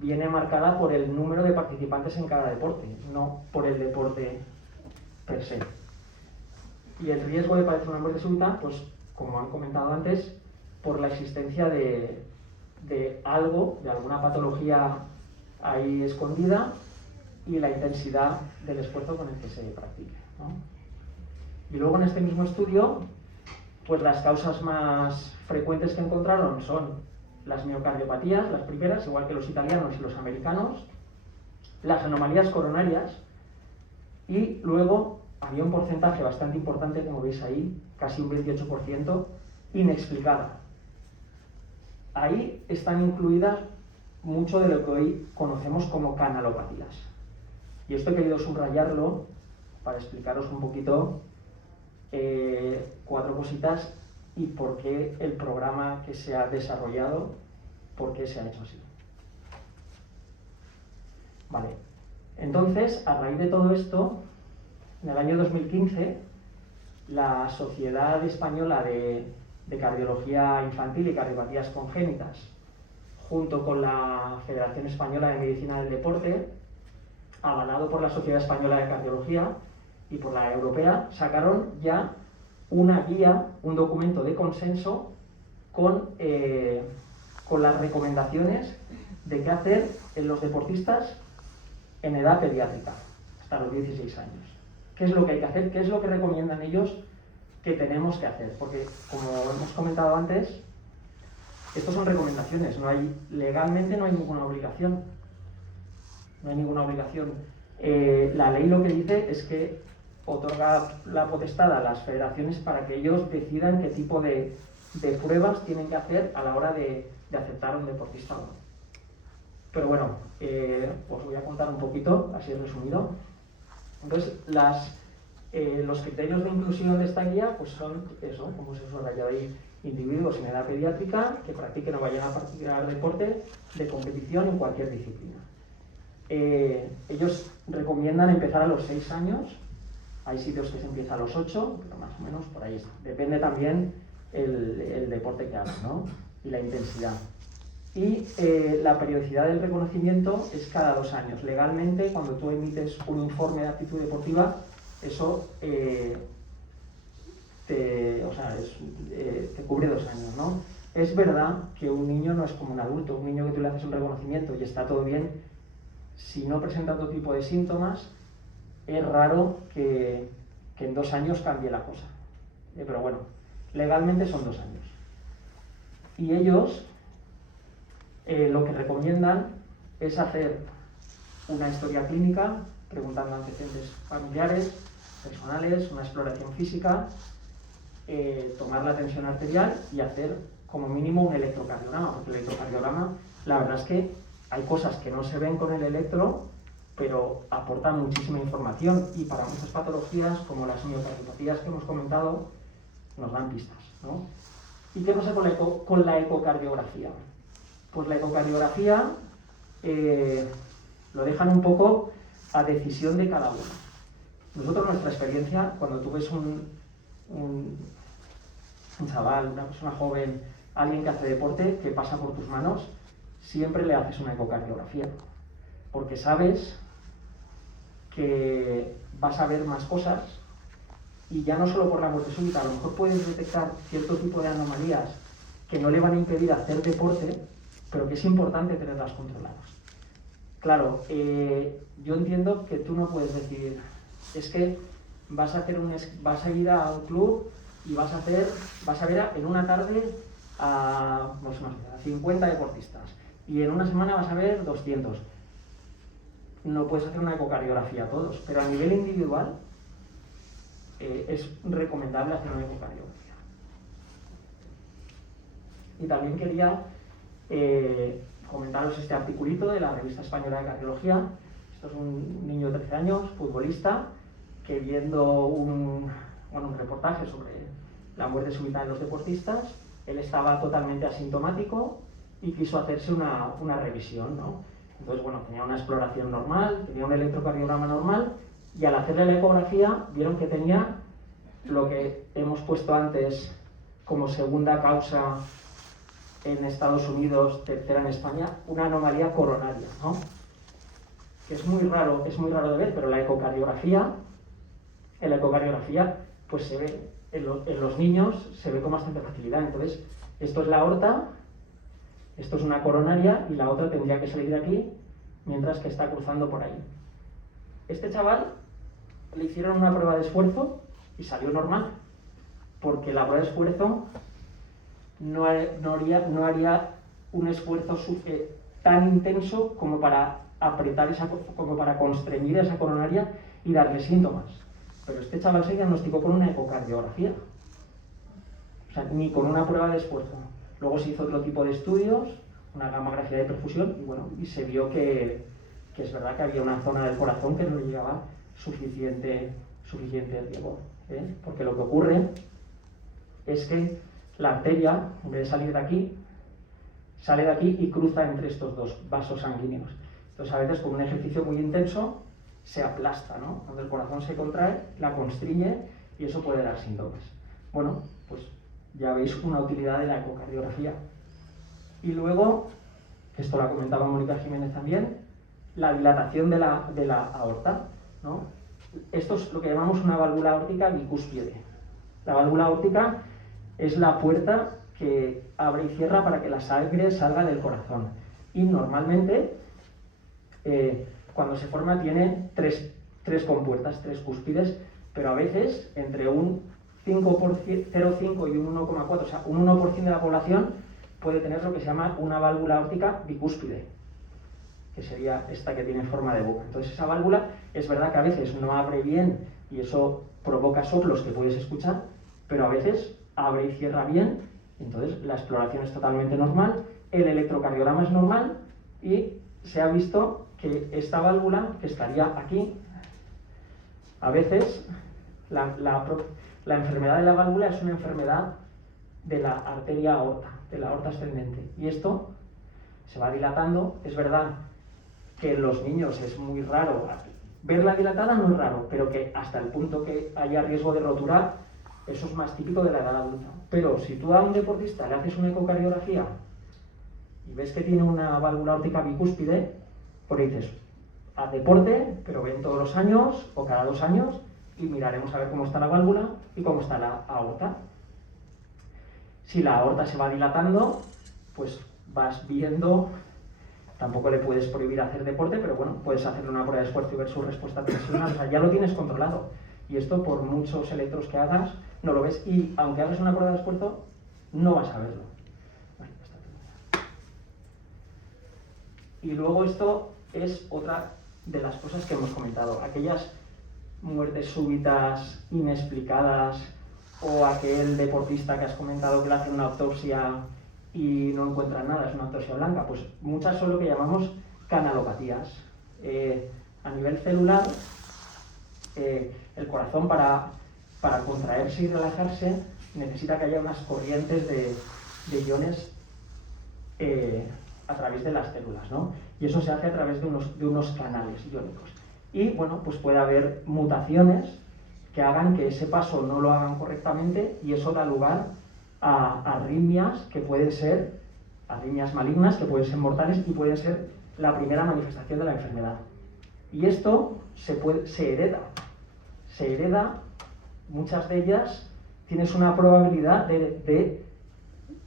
viene marcada por el número de participantes en cada deporte, no por el deporte per se. Y el riesgo de padecer una muerte súbita, pues como han comentado antes, por la existencia de algo, de alguna patología ahí escondida y la intensidad del esfuerzo con el que se practique, ¿no? Y luego en este mismo estudio, pues las causas más frecuentes que encontraron son las miocardiopatías, las primeras, igual que los italianos y los americanos, las anomalías coronarias y luego había un porcentaje bastante importante, como veis ahí, casi un 28%, inexplicada. Ahí están incluidas mucho de lo que hoy conocemos como canalopatías. Y esto he querido subrayarlo para explicaros un poquito 4 cositas y por qué el programa que se ha desarrollado, por qué se ha hecho así. Vale, entonces, a raíz de todo esto, en el año 2015, la Sociedad Española de Cardiología Infantil y Cardiopatías Congénitas, junto con la Federación Española de Medicina del Deporte, avalado por la Sociedad Española de Cardiología y por la Europea, sacaron ya una guía, un documento de consenso con las recomendaciones de qué hacer en los deportistas en edad pediátrica, hasta los 16 años. ¿Qué es lo que hay que hacer? ¿Qué es lo que recomiendan ellos que tenemos que hacer? Porque, como hemos comentado antes, estos son recomendaciones, legalmente no hay ninguna obligación. No hay ninguna obligación. La ley lo que dice es que otorga la potestad a las federaciones para que ellos decidan qué tipo de pruebas tienen que hacer a la hora de aceptar a un deportista o no. Pero bueno, os voy a contar un poquito, así resumido. Entonces, los criterios de inclusión de esta guía pues son eso, como se subraya ahí, individuos en edad pediátrica que practiquen o vayan a practicar deporte de competición en cualquier disciplina. Ellos recomiendan empezar a los 6 años, hay sitios que se empieza a los 8, pero más o menos por ahí está. Depende también el deporte que hagan, ¿no? Y la intensidad. Y la periodicidad del reconocimiento es cada 2 años. Legalmente, cuando tú emites un informe de aptitud deportiva, eso te cubre 2 años, ¿no? Es verdad que un niño no es como un adulto. Un niño que tú le haces un reconocimiento y está todo bien, si no presenta otro tipo de síntomas, es raro que en 2 años cambie la cosa. Pero bueno, legalmente son 2 años. Y ellos lo que recomiendan es hacer una historia clínica, preguntando antecedentes familiares, personales, una exploración física, tomar la tensión arterial y hacer como mínimo un electrocardiograma, porque el electrocardiograma, la verdad es que hay cosas que no se ven con el electro, pero aportan muchísima información y para muchas patologías, como las miocardiopatías que hemos comentado, nos dan pistas, ¿no? ¿Y qué pasa con la ecocardiografía? Pues la ecocardiografía lo dejan un poco a decisión de cada uno. Nosotros, nuestra experiencia, cuando tú ves un chaval, una persona joven, alguien que hace deporte, que pasa por tus manos, siempre le haces una ecocardiografía, porque sabes que vas a ver más cosas y ya no solo por la muerte súbita, a lo mejor puedes detectar cierto tipo de anomalías que no le van a impedir hacer deporte, pero que es importante tenerlas controladas. Claro, yo entiendo que tú no puedes decir, es que vas a ir a un club y vas a ver en una tarde a 50 deportistas y en una semana vas a ver 200. No puedes hacer una ecocardiografía a todos, pero a nivel individual es recomendable hacer una ecocardiografía. Y también quería comentaros este articulito de la Revista Española de Cardiología. Esto es un niño de 13 años, futbolista, que viendo un reportaje sobre la muerte súbita de los deportistas, él estaba totalmente asintomático y quiso hacerse una revisión, ¿no? Entonces, bueno, tenía una exploración normal, tenía un electrocardiograma normal, y al hacerle la ecografía vieron que tenía lo que hemos puesto antes como segunda causa en Estados Unidos, tercera en España, una anomalía coronaria, ¿no? Que es muy raro de ver, pero en la ecocardiografía pues se ve, en los niños se ve con bastante facilidad. Entonces, esto es la aorta, esto es una coronaria y la otra tendría que salir de aquí, mientras que está cruzando por ahí. Este chaval le hicieron una prueba de esfuerzo y salió normal, porque la prueba de esfuerzo no haría un esfuerzo tan intenso como para apretar como para constreñir esa coronaria y darle síntomas. Pero este chaval se diagnosticó con una ecocardiografía, o sea, ni con una prueba de esfuerzo. Luego se hizo otro tipo de estudios, una gamografía de perfusión, y se vio que es verdad que había una zona del corazón que no le llegaba suficiente riego, ¿eh? Porque lo que ocurre es que la arteria, en vez de salir de aquí, sale de aquí y cruza entre estos dos vasos sanguíneos. Entonces, a veces con un ejercicio muy intenso se aplasta, ¿no? Cuando el corazón se contrae, la constriñe y eso puede dar síntomas. Bueno, pues ya veis una utilidad de la ecocardiografía. Y luego, esto lo ha comentado Mónica Jiménez también, la dilatación de la aorta, ¿no? Esto es lo que llamamos una válvula aórtica bicúspide. La válvula aórtica es la puerta que abre y cierra para que la sangre salga del corazón. Y normalmente, cuando se forma, tiene tres compuertas, tres cúspides, pero a veces entre un 0,5 y un 1,4, o sea, un 1% de la población puede tener lo que se llama una válvula aórtica bicúspide, que sería esta que tiene forma de boca. Entonces, esa válvula es verdad que a veces no abre bien y eso provoca soplos que puedes escuchar, pero a veces abre y cierra bien, entonces la exploración es totalmente normal, el electrocardiograma es normal y se ha visto que esta válvula, que estaría aquí, a veces la enfermedad de la válvula es una enfermedad de la arteria aorta, de la aorta ascendente, y esto se va dilatando. Es verdad que en los niños es muy raro, verla dilatada no es raro, pero que hasta el punto que haya riesgo de rotura, eso es más típico de la edad adulta. Pero si tú a un deportista le haces una ecocardiografía y ves que tiene una válvula aórtica bicúspide, pues dices, haz deporte, pero ven todos los años o cada 2 años y miraremos a ver cómo está la válvula y cómo está la aorta. Si la aorta se va dilatando, pues vas viendo, tampoco le puedes prohibir hacer deporte, pero bueno, puedes hacerle una prueba de esfuerzo y ver su respuesta tensional, o sea, ya lo tienes controlado. Y esto, por muchos electros que hagas, no lo ves, y aunque hagas una prueba de esfuerzo, no vas a verlo. Bueno, está terminado. Y luego esto es otra de las cosas que hemos comentado, aquellas muertes súbitas, inexplicadas, o aquel deportista que has comentado que le hacen una autopsia y no encuentran nada, es una autopsia blanca, pues muchas son lo que llamamos canalopatías. A nivel celular, el corazón para contraerse y relajarse necesita que haya unas corrientes de iones a través de las células, ¿no? Y eso se hace a través de unos canales iónicos. Y bueno, pues puede haber mutaciones que hagan que ese paso no lo hagan correctamente y eso da lugar a arritmias que pueden ser arritmias malignas, que pueden ser mortales y pueden ser la primera manifestación de la enfermedad. Y esto se hereda, muchas de ellas tienes una probabilidad del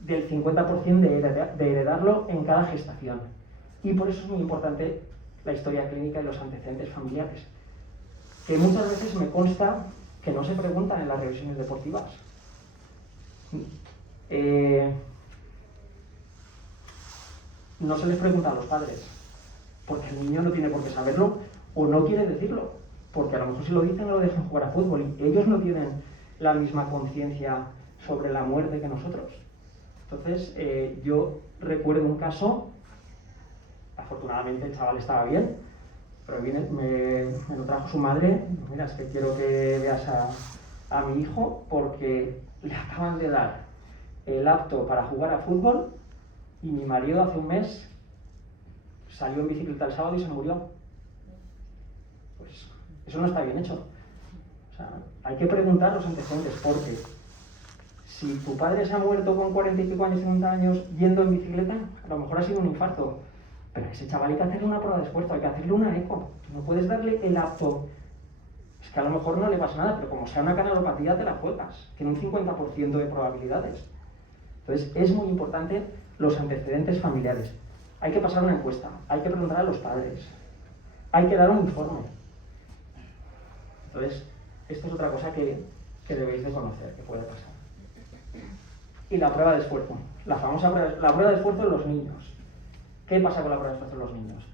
50% de heredarlo en cada gestación. Y por eso es muy importante la historia clínica y los antecedentes familiares, que muchas veces me consta que no se preguntan en las revisiones deportivas. No se les pregunta a los padres, porque el niño no tiene por qué saberlo o no quiere decirlo. porque a lo mejor si lo dicen no lo dejan jugar a fútbol y ellos no tienen la misma conciencia sobre la muerte que nosotros. Entonces, yo recuerdo un caso, afortunadamente el chaval estaba bien, pero me lo trajo su madre, mira, es que quiero que veas a mi hijo porque le acaban de dar el apto para jugar a fútbol y mi marido hace un mes salió en bicicleta el sábado y se murió. Pues eso no está bien hecho. O sea, hay que preguntar los antecedentes, porque si tu padre se ha muerto con 40 y pico años, 50 años yendo en bicicleta, a lo mejor ha sido un infarto. Pero a ese chaval hay que hacerle una prueba de esfuerzo, hay que hacerle una eco. No puedes darle el apto. Es que a lo mejor no le pasa nada, pero como sea una canalopatía te la juegas. Tiene un 50% de probabilidades. Entonces es muy importante los antecedentes familiares. Hay que pasar una encuesta, hay que preguntar a los padres, hay que dar un informe. Entonces, esto es otra cosa que debéis de conocer, que puede pasar. Y la prueba de esfuerzo, la prueba de esfuerzo de los niños. ¿Qué pasa con la prueba de esfuerzo de los niños?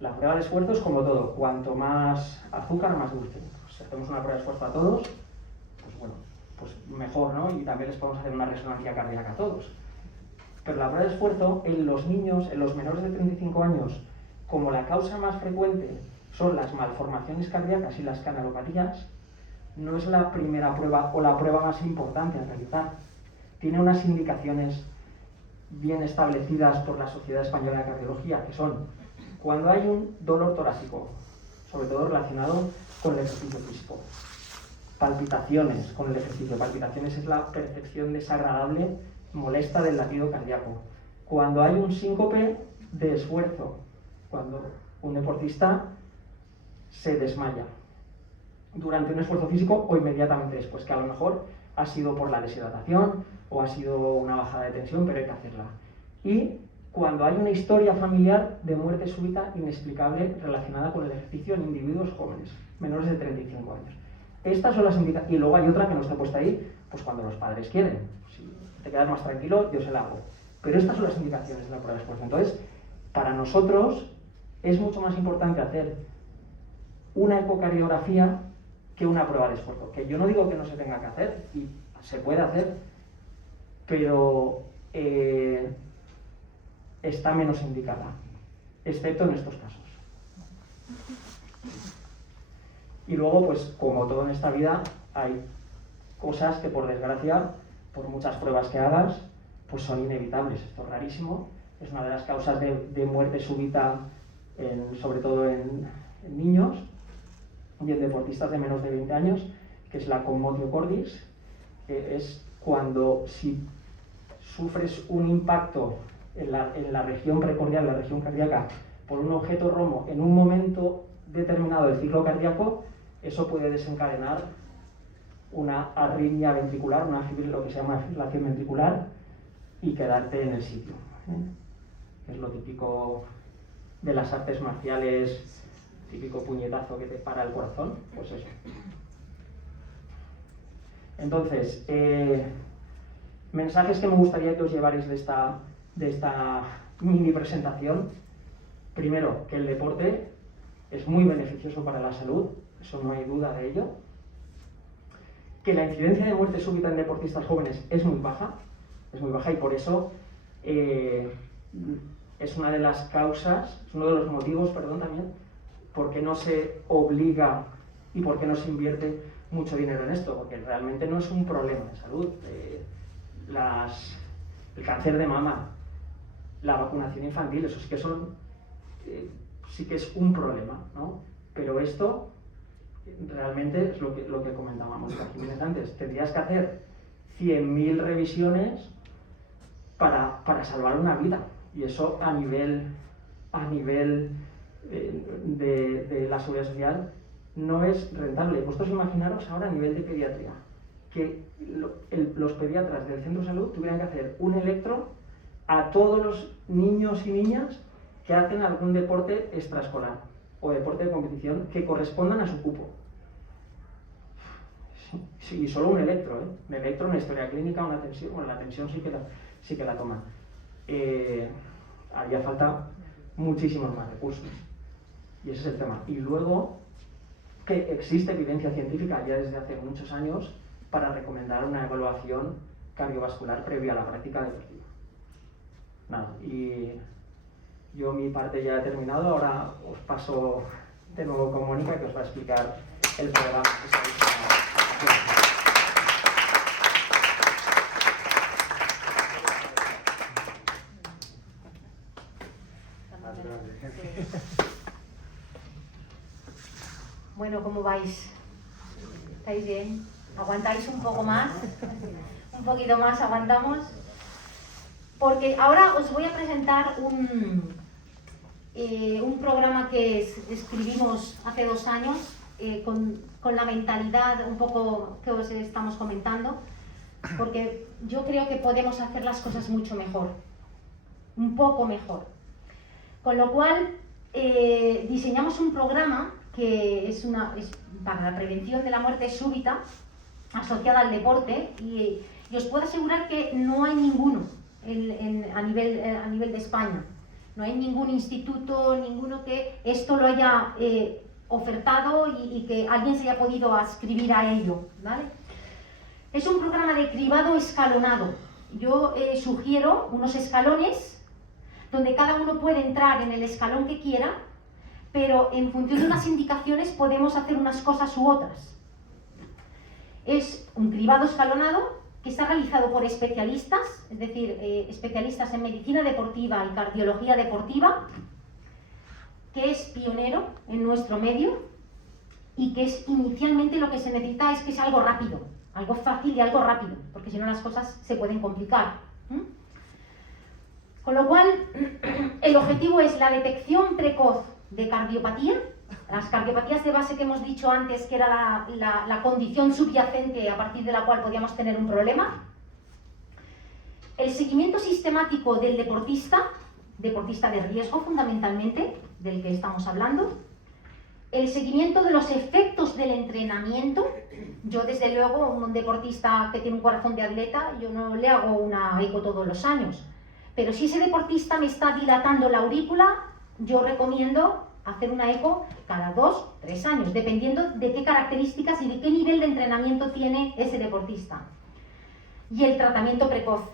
La prueba de esfuerzo es como todo, cuanto más azúcar, más dulce. Pues si hacemos una prueba de esfuerzo a todos, pues bueno, pues mejor, ¿no? Y también les podemos hacer una resonancia cardíaca a todos. Pero la prueba de esfuerzo en los niños, en los menores de 35 años, como la causa más frecuente son las malformaciones cardíacas y las canalopatías, no es la primera prueba o la prueba más importante a realizar. Tiene unas indicaciones bien establecidas por la Sociedad Española de Cardiología, que son cuando hay un dolor torácico, sobre todo relacionado con el ejercicio físico, palpitaciones con el ejercicio. Palpitaciones es la percepción desagradable, molesta del latido cardíaco. Cuando hay un síncope de esfuerzo, cuando un deportista se desmaya durante un esfuerzo físico o inmediatamente después, que a lo mejor ha sido por la deshidratación o ha sido una bajada de tensión, pero hay que hacerla. Y cuando hay una historia familiar de muerte súbita inexplicable relacionada con el ejercicio en individuos jóvenes, menores de 35 años. Estas son las indicaciones. Y luego hay otra que no está puesta ahí, pues cuando los padres quieren. Si te quedas más tranquilo, yo se la hago. Pero estas son las indicaciones de la prueba de esfuerzo. Entonces, para nosotros es mucho más importante hacer una ecocardiografía que una prueba de esfuerzo. Que yo no digo que no se tenga que hacer, y se puede hacer, pero está menos indicada, excepto en estos casos. Y luego, pues como todo en esta vida, hay cosas que por desgracia, por muchas pruebas que hagas, pues son inevitables. Esto es rarísimo, es una de las causas de muerte súbita, sobre todo en niños y en deportistas de menos de 20 años, que es la conmotio cordis, que es cuando si sufres un impacto en la región precordial, la región cardíaca, por un objeto romo en un momento determinado del ciclo cardíaco, eso puede desencadenar una arritmia ventricular, lo que se llama fibrilación ventricular, y quedarte en el sitio. Es lo típico de las artes marciales, típico puñetazo que te para el corazón, pues eso. Entonces, mensajes que me gustaría que os llevarais de esta mini presentación. Primero, que el deporte es muy beneficioso para la salud, eso no hay duda de ello. Que la incidencia de muerte súbita en deportistas jóvenes es muy baja y por eso es una de las causas, es uno de los motivos, también, por qué no se obliga y por qué no se invierte mucho dinero en esto, porque realmente no es un problema de salud. El cáncer de mama, la vacunación infantil, eso sí que es un problema, ¿no? Pero esto realmente es lo que comentábamos antes. Tendrías que hacer 100.000 revisiones para salvar una vida, y eso a nivel de la seguridad social no es rentable. Vosotros imaginaros ahora a nivel de pediatría, que los pediatras del centro de salud tuvieran que hacer un electro a todos los niños y niñas que hacen algún deporte extraescolar o deporte de competición que correspondan a su cupo. Sí, solo un electro, Un electro, una historia clínica, una tensión. Bueno, la tensión sí que la toma. Haría falta muchísimos más recursos. Y ese es el tema. Y luego, que existe evidencia científica ya desde hace muchos años para recomendar una evaluación cardiovascular previa a la práctica deportiva. Nada, y yo mi parte ya he terminado, ahora os paso de nuevo con Mónica, que os va a explicar el programa que se ha diseñado. Bueno, ¿cómo vais? ¿Estáis bien? ¿Aguantáis un poco más? ¿Un poquito más aguantamos? Porque ahora os voy a presentar un programa que escribimos hace 2 años con la mentalidad un poco que os estamos comentando, porque yo creo que podemos hacer las cosas mucho mejor, un poco mejor. Con lo cual, diseñamos un programa que es para la prevención de la muerte súbita asociada al deporte, y os puedo asegurar que no hay ninguno a nivel de España. No hay ningún instituto, ninguno que esto lo haya ofertado y que alguien se haya podido adscribir a ello, ¿vale? Es un programa de cribado escalonado. Yo sugiero unos escalones donde cada uno puede entrar en el escalón que quiera, pero en función de unas indicaciones podemos hacer unas cosas u otras. Es un cribado escalonado que está realizado por especialistas, es decir, especialistas en medicina deportiva y cardiología deportiva, que es pionero en nuestro medio y que es inicialmente lo que se necesita es que sea algo rápido, algo fácil y algo rápido, porque si no las cosas se pueden complicar. Con lo cual, el objetivo es la detección precoz de cardiopatía, las cardiopatías de base que hemos dicho antes, que era la condición subyacente a partir de la cual podíamos tener un problema, el seguimiento sistemático del deportista de riesgo fundamentalmente, del que estamos hablando, el seguimiento de los efectos del entrenamiento. Yo desde luego, un deportista que tiene un corazón de atleta, yo no le hago una eco todos los años, pero si ese deportista me está dilatando la aurícula, yo recomiendo hacer una eco cada 2-3 años, dependiendo de qué características y de qué nivel de entrenamiento tiene ese deportista. Y el tratamiento precoz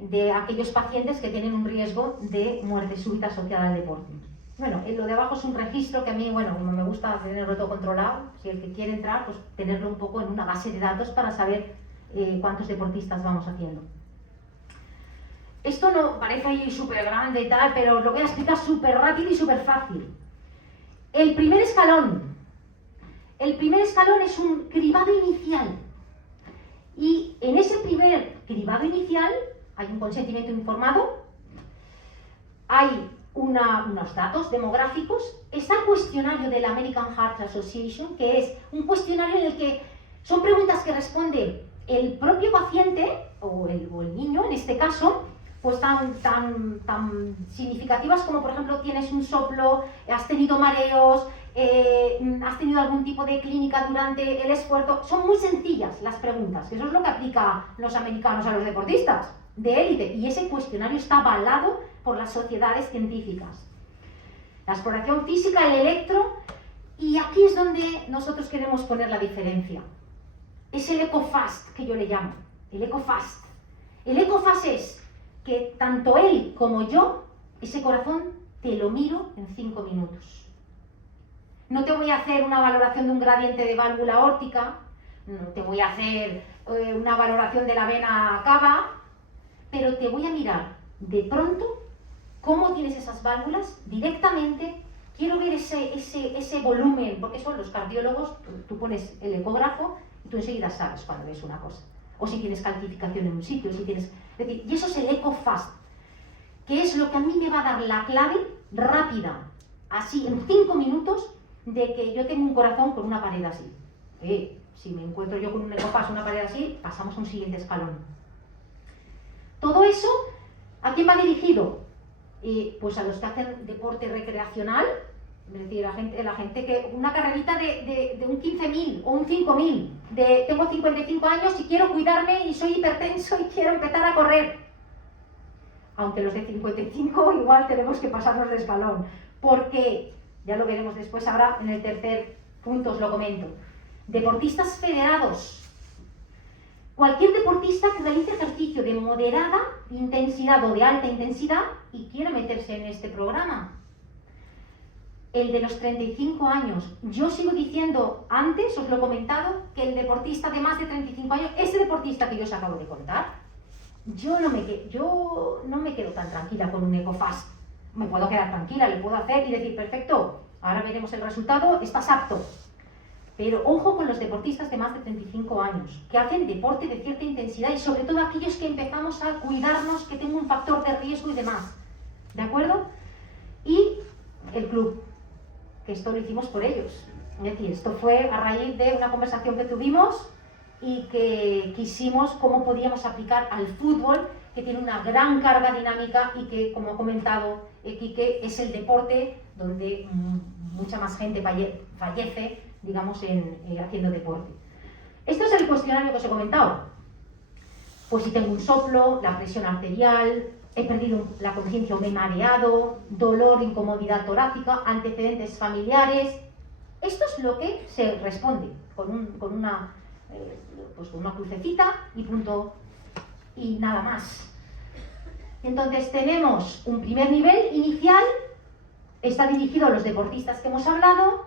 de aquellos pacientes que tienen un riesgo de muerte súbita asociada al deporte. Bueno, lo de abajo es un registro que a mí, bueno, como me gusta tenerlo todo controlado, si el que quiere entrar, pues tenerlo un poco en una base de datos para saber cuántos deportistas vamos haciendo. Esto no parece ahí súper grande y tal, pero os lo voy a explicar súper rápido y súper fácil. El primer escalón es un cribado inicial, y en ese primer cribado inicial hay un consentimiento informado, hay unos datos demográficos, está el cuestionario de la American Heart Association, que es un cuestionario en el que son preguntas que responde el propio paciente o el niño en este caso, pues tan significativas como, por ejemplo, tienes un soplo, has tenido mareos, has tenido algún tipo de clínica durante el esfuerzo. Son muy sencillas las preguntas, eso es lo que aplica los americanos a los deportistas de élite, y ese cuestionario está avalado por las sociedades científicas. La exploración física, el electro, y aquí es donde nosotros queremos poner la diferencia. Es el EcoFast, que yo le llamo, el EcoFast. El EcoFast es que tanto él como yo, ese corazón, te lo miro en 5 minutos. No te voy a hacer una valoración de un gradiente de válvula aórtica, no te voy a hacer una valoración de la vena cava, pero te voy a mirar de pronto cómo tienes esas válvulas directamente. Quiero ver ese volumen, porque eso los cardiólogos, tú pones el ecógrafo y tú enseguida sabes cuando ves una cosa. O si tienes calcificación en un sitio, si tienes... Es decir, y eso es el EcoFast, que es lo que a mí me va a dar la clave rápida, así en 5 minutos, de que yo tengo un corazón con una pared así. Si me encuentro yo con un EcoFast, una pared así, pasamos a un siguiente escalón. Todo eso, ¿a quién va dirigido? Pues a los que hacen deporte recreacional, es decir, la gente que una carrerita de un 15.000 o un 5.000, tengo 55 años y quiero cuidarme y soy hipertenso y quiero empezar a correr. Aunque los de 55 igual tenemos que pasarnos de escalón, porque, ya lo veremos después ahora en el tercer punto os lo comento. Deportistas federados. Cualquier deportista que realice ejercicio de moderada intensidad o de alta intensidad y quiera meterse en este programa. El de los 35 años. Yo sigo diciendo, antes os lo he comentado, que el deportista de más de 35 años, ese deportista que yo os acabo de contar, yo no me quedo tan tranquila con un EcoFast. Me puedo quedar tranquila, le puedo hacer y decir, perfecto, ahora veremos el resultado, estás apto. Pero ojo con los deportistas de más de 35 años, que hacen deporte de cierta intensidad y sobre todo aquellos que empezamos a cuidarnos, que tengo un factor de riesgo y demás. ¿De acuerdo? Y el club, que esto lo hicimos por ellos. Es decir, esto fue a raíz de una conversación que tuvimos y que quisimos cómo podíamos aplicar al fútbol, que tiene una gran carga dinámica y que, como ha comentado Quique, es el deporte donde mucha más gente fallece, digamos, haciendo deporte. Esto es el cuestionario que os he comentado. Pues si tengo un soplo, la presión arterial, he perdido la conciencia o me he mareado, dolor, incomodidad torácica, antecedentes familiares. Esto es lo que se responde con una crucecita y punto y nada más. Entonces tenemos un primer nivel inicial, está dirigido a los deportistas que hemos hablado,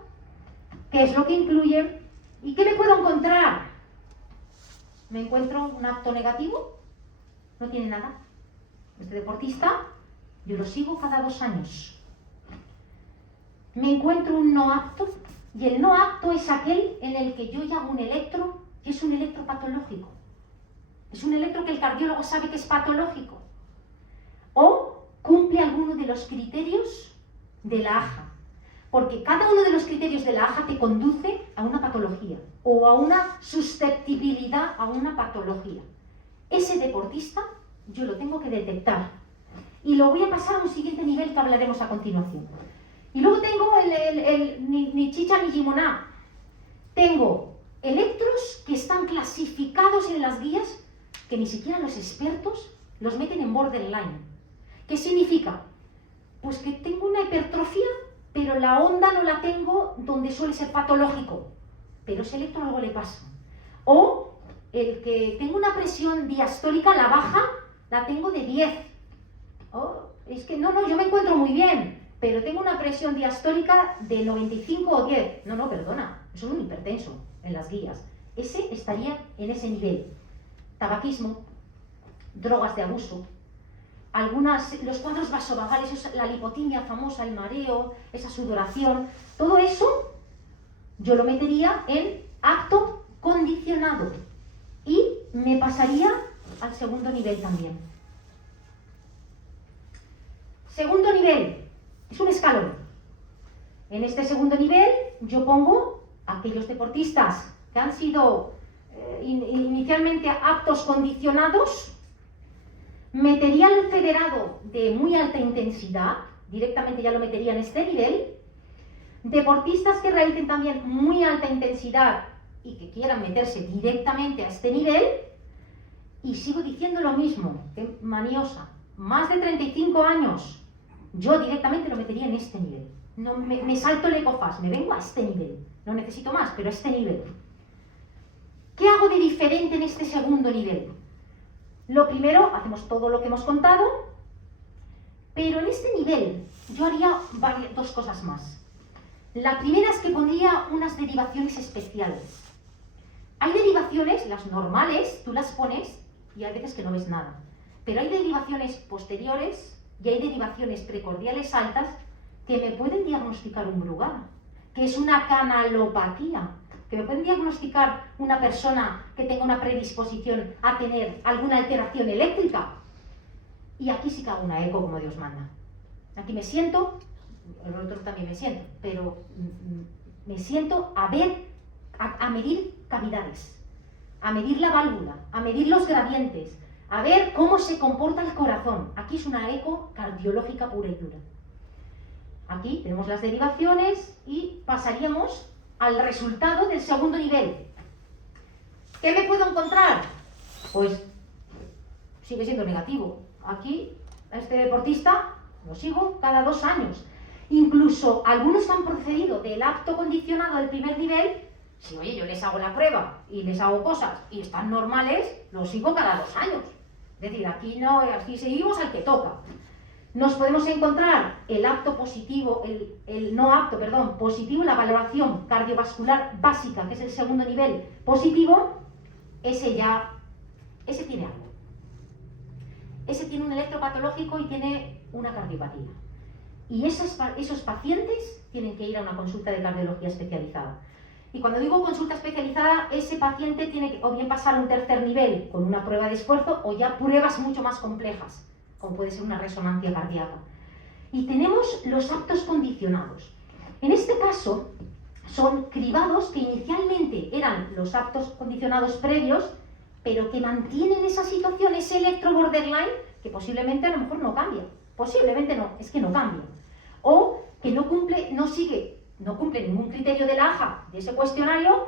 qué es lo que incluye y qué me puedo encontrar. ¿Me encuentro un apto negativo? No tiene nada. Este deportista, yo lo sigo cada 2 años. Me encuentro un no apto, y el no apto es aquel en el que yo llamo un electro, y es un electro patológico. Es un electro que el cardiólogo sabe que es patológico. O cumple alguno de los criterios de la AJA. Porque cada uno de los criterios de la AJA te conduce a una patología o a una susceptibilidad a una patología. Ese deportista yo lo tengo que detectar y lo voy a pasar a un siguiente nivel que hablaremos a continuación. Y luego tengo ni chicha ni limoná. Tengo electros que están clasificados en las guías que ni siquiera los expertos los meten en borderline. ¿Qué significa? Pues que tengo una hipertrofia, pero la onda no la tengo donde suele ser patológico, pero ese electro algo le pasa. O el que tengo una presión diastólica, la baja, la tengo de 10. Oh, es que no, yo me encuentro muy bien, pero tengo una presión diastólica de 95 o 10. No, perdona, eso es un hipertenso en las guías. Ese estaría en ese nivel. Tabaquismo, drogas de abuso, los cuadros vasovagales, la lipotimia famosa, el mareo, esa sudoración, todo eso yo lo metería en apto condicionado y me pasaría al segundo nivel también. Segundo nivel, es un escalón. En este segundo nivel yo pongo a aquellos deportistas que han sido inicialmente aptos condicionados, metería al federado de muy alta intensidad, directamente ya lo metería en este nivel, deportistas que realicen también muy alta intensidad y que quieran meterse directamente a este nivel, y sigo diciendo lo mismo, maniosa, más de 35 años, yo directamente lo metería en este nivel. No, me salto el EcoFast, me vengo a este nivel, no necesito más, pero a este nivel. ¿Qué hago de diferente en este segundo nivel? Lo primero, hacemos todo lo que hemos contado, pero en este nivel yo haría 2 cosas más. La primera es que pondría unas derivaciones especiales. Hay derivaciones, las normales, tú las pones y hay veces que no ves nada. Pero hay derivaciones posteriores y hay derivaciones precordiales altas que me pueden diagnosticar un Brugada, que es una canalopatía, que me pueden diagnosticar una persona que tenga una predisposición a tener alguna alteración eléctrica. Y aquí sí que hago una eco como Dios manda. Aquí me siento, el otro también me siento, pero me siento a ver, a medir cavidades, a medir la válvula, a medir los gradientes, a ver cómo se comporta el corazón. Aquí es una eco cardiológica pura y dura. Aquí tenemos las derivaciones y pasaríamos al resultado del segundo nivel. ¿Qué me puedo encontrar? Pues sigue siendo negativo. Aquí, a este deportista lo sigo cada 2 años. Incluso algunos que han procedido del apto condicionado del primer nivel, si oye, yo les hago la prueba y les hago cosas y están normales, los sigo cada 2 años. Es decir, aquí seguimos al que toca. Nos podemos encontrar el apto positivo, el no apto, perdón, positivo, la valoración cardiovascular básica, que es el segundo nivel positivo, ese tiene algo. Ese tiene un electropatológico y tiene una cardiopatía. Y esos pacientes tienen que ir a una consulta de cardiología especializada. Y cuando digo consulta especializada, ese paciente tiene que o bien pasar a un tercer nivel con una prueba de esfuerzo o ya pruebas mucho más complejas, como puede ser una resonancia cardíaca. Y tenemos los aptos condicionados. En este caso, son cribados que inicialmente eran los aptos condicionados previos, pero que mantienen esa situación, ese electro borderline, que posiblemente a lo mejor no cambia. Posiblemente no, es que no cambia. O que no cumple ningún criterio de la AJA, de ese cuestionario,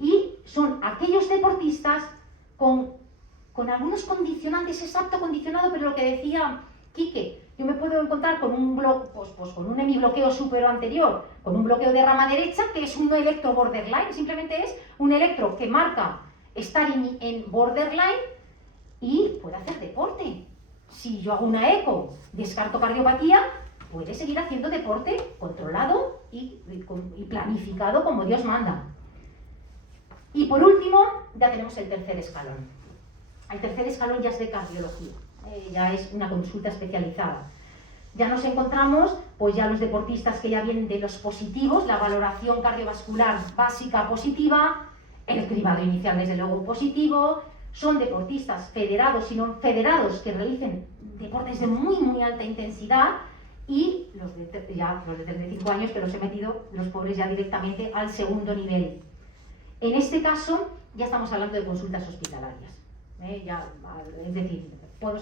y son aquellos deportistas con algunos condicionantes, es apto condicionado, pero lo que decía Quique, yo me puedo encontrar con con un hemibloqueo supero anterior, con un bloqueo de rama derecha, que es un electro borderline, simplemente es un electro que marca estar en borderline y puede hacer deporte. Si yo hago una eco, descarto cardiopatía, puede seguir haciendo deporte controlado y planificado como Dios manda. Y por último, ya tenemos el tercer escalón. El tercer escalón ya es de cardiología, ya es una consulta especializada. Ya nos encontramos, pues ya los deportistas que ya vienen de los positivos, la valoración cardiovascular básica positiva, el cribado inicial desde luego positivo, son deportistas federados y no federados que realicen deportes de muy alta intensidad y los de 35 años que los he metido, los pobres ya directamente al segundo nivel. En este caso ya estamos hablando de consultas hospitalarias. Es decir,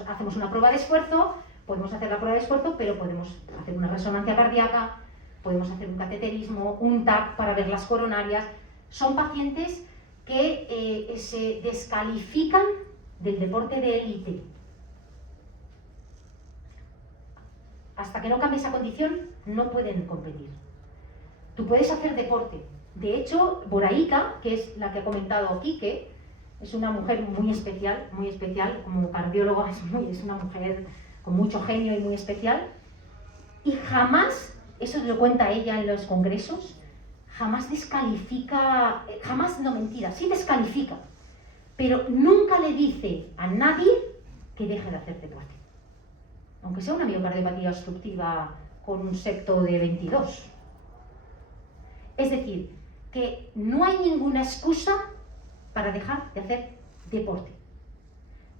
hacemos una prueba de esfuerzo, podemos hacer la prueba de esfuerzo, pero podemos hacer una resonancia cardíaca, podemos hacer un cateterismo, un TAC para ver las coronarias. Son pacientes que se descalifican del deporte de élite. Hasta que no cambie esa condición, no pueden competir. Tú puedes hacer deporte. De hecho, Boraika, que es la que ha comentado Quique, es una mujer muy especial, como cardióloga es una mujer con mucho genio y muy especial. Y jamás, eso lo cuenta ella en los congresos, jamás descalifica, sí descalifica, pero nunca le dice a nadie que deje de hacer deporte. Aunque sea una miocardiopatía obstructiva con un septo de 22. Es decir, que no hay ninguna excusa para dejar de hacer deporte.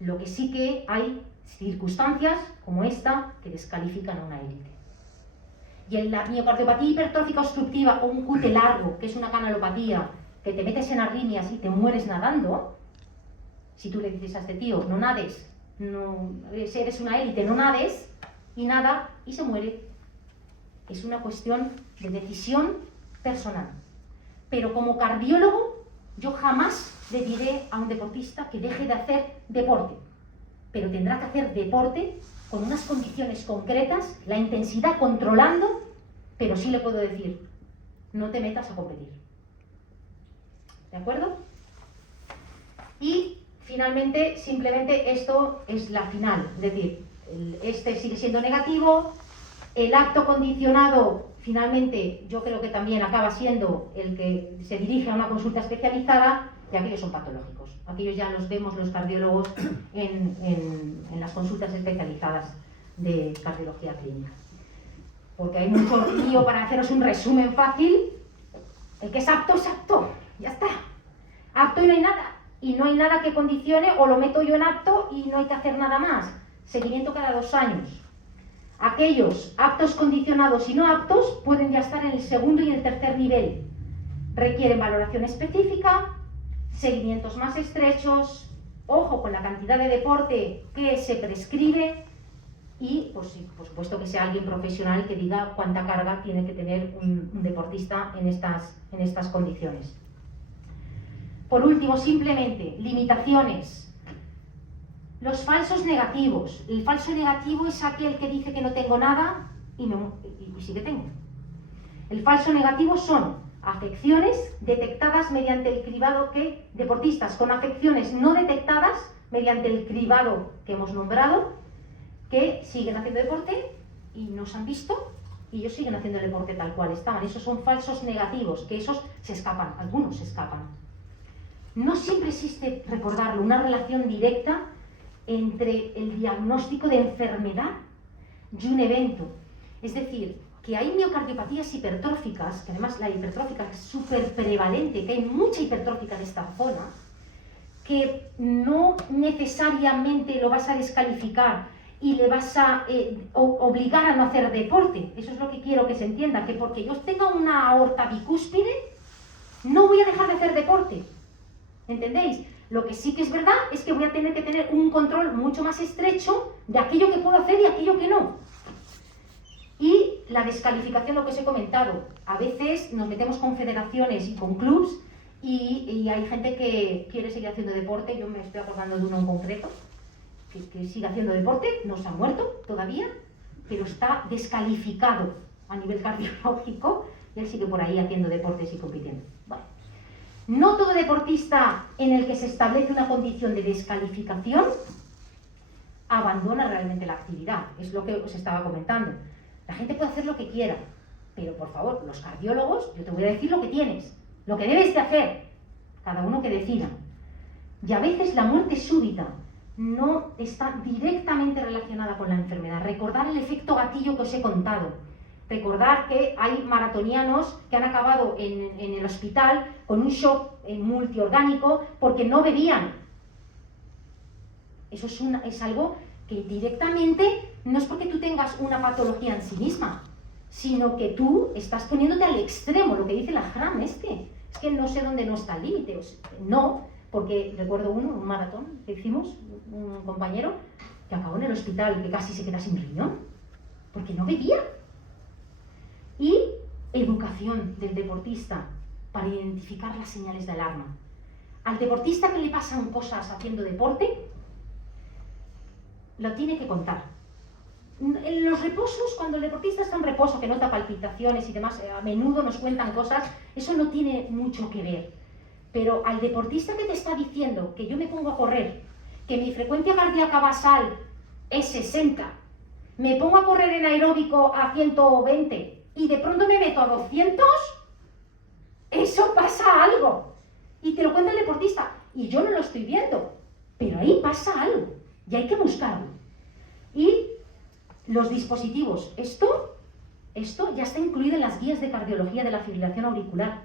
Lo que sí que hay circunstancias como esta que descalifican a una élite. Y en la miocardiopatía hipertrófica obstructiva o un QT largo, que es una canalopatía, que te metes en arritmias y te mueres nadando, si tú le dices a este tío, no nades, eres una élite, no nades, y nada, y se muere. Es una cuestión de decisión personal. Pero como cardiólogo, yo jamás le diré a un deportista que deje de hacer deporte. Pero tendrá que hacer deporte con unas condiciones concretas, la intensidad controlando, pero sí le puedo decir, no te metas a competir. ¿De acuerdo? Y finalmente, simplemente esto es la final, es decir, este sigue siendo negativo, el acto condicionado finalmente yo creo que también acaba siendo el que se dirige a una consulta especializada, y aquellos son patológicos. Aquellos ya los vemos los cardiólogos en las consultas especializadas de cardiología clínica. Porque hay mucho lío. Para haceros un resumen fácil, el que es apto, ya está. Apto y no hay nada. Y no hay nada que condicione, o lo meto yo en apto y no hay que hacer nada más. Seguimiento cada 2 años. Aquellos aptos condicionados y no aptos pueden ya estar en el segundo y el tercer nivel. Requieren valoración específica, seguimientos más estrechos, ojo con la cantidad de deporte que se prescribe y, pues sí, por supuesto que sea alguien profesional que diga cuánta carga tiene que tener un deportista en estas condiciones. Por último, simplemente, limitaciones. Los falsos negativos. El falso negativo es aquel que dice que no tengo nada y sí que tengo. El falso negativo son afecciones detectadas mediante el cribado que deportistas con afecciones no detectadas mediante el cribado que hemos nombrado, que siguen haciendo deporte y no se han visto y ellos siguen haciendo el deporte tal cual estaban. Esos son falsos negativos, que esos se escapan, algunos se escapan. No siempre existe, recordarlo, una relación directa entre el diagnóstico de enfermedad y un evento. Es decir, que hay miocardiopatías hipertróficas, que además la hipertrófica es súper prevalente, que hay mucha hipertrófica en esta zona, que no necesariamente lo vas a descalificar y le vas a obligar a no hacer deporte. Eso es lo que quiero que se entienda, que porque yo tenga una aorta bicúspide, no voy a dejar de hacer deporte. ¿Entendéis? Lo que sí que es verdad es que voy a tener que tener un control mucho más estrecho de aquello que puedo hacer y aquello que no. Y la descalificación, lo que os he comentado, a veces nos metemos con federaciones y con clubs y hay gente que quiere seguir haciendo deporte. Yo me estoy acordando de uno en concreto que sigue haciendo deporte, no se ha muerto todavía, pero está descalificado a nivel cardiológico y él sigue por ahí haciendo deportes y compitiendo. Vale. No todo deportista en el que se establece una condición de descalificación abandona realmente la actividad, es lo que os estaba comentando. La gente puede hacer lo que quiera, pero por favor, los cardiólogos, yo te voy a decir lo que tienes, lo que debes de hacer, cada uno que decida. Y a veces la muerte súbita no está directamente relacionada con la enfermedad. Recordar el efecto gatillo que os he contado. Recordar que hay maratonianos que han acabado en el hospital con un shock multiorgánico porque no bebían. Eso es algo que directamente no es porque tú tengas una patología en sí misma, sino que tú estás poniéndote al extremo, lo que dice la Gram es que no sé dónde no está el límite. No, porque recuerdo un maratón que hicimos, un compañero que acabó en el hospital, que casi se queda sin riñón, porque no bebía. Y educación del deportista para identificar las señales de alarma. Al deportista que le pasan cosas haciendo deporte, lo tiene que contar. En los reposos, cuando el deportista está en reposo, que nota palpitaciones y demás, a menudo nos cuentan cosas, eso no tiene mucho que ver. Pero al deportista que te está diciendo que yo me pongo a correr, que mi frecuencia cardíaca basal es 60, me pongo a correr en aeróbico a 120 y de pronto me meto a 200, eso pasa algo. Y te lo cuenta el deportista, y yo no lo estoy viendo, pero ahí pasa algo, y hay que buscarlo. Y los dispositivos, esto ya está incluido en las guías de cardiología de la fibrilación auricular.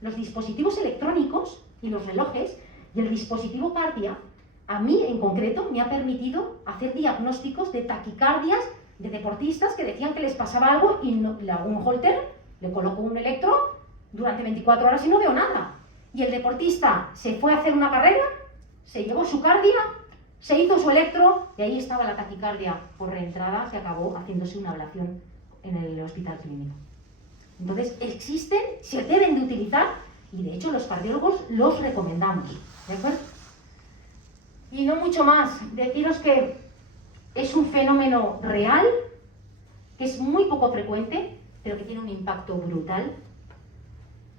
Los dispositivos electrónicos y los relojes y el dispositivo Cardia, a mí en concreto me ha permitido hacer diagnósticos de taquicardias de deportistas que decían que les pasaba algo y no, le hago un holter, le coloco un electro durante 24 horas y no veo nada. Y el deportista se fue a hacer una carrera, se llevó su cardia, se hizo su electro y ahí estaba la taquicardia por reentrada que acabó haciéndose una ablación en el hospital clínico. Entonces existen, se deben de utilizar y de hecho los cardiólogos los recomendamos, ¿de acuerdo? Y no mucho más, deciros que es un fenómeno real, que es muy poco frecuente, pero que tiene un impacto brutal.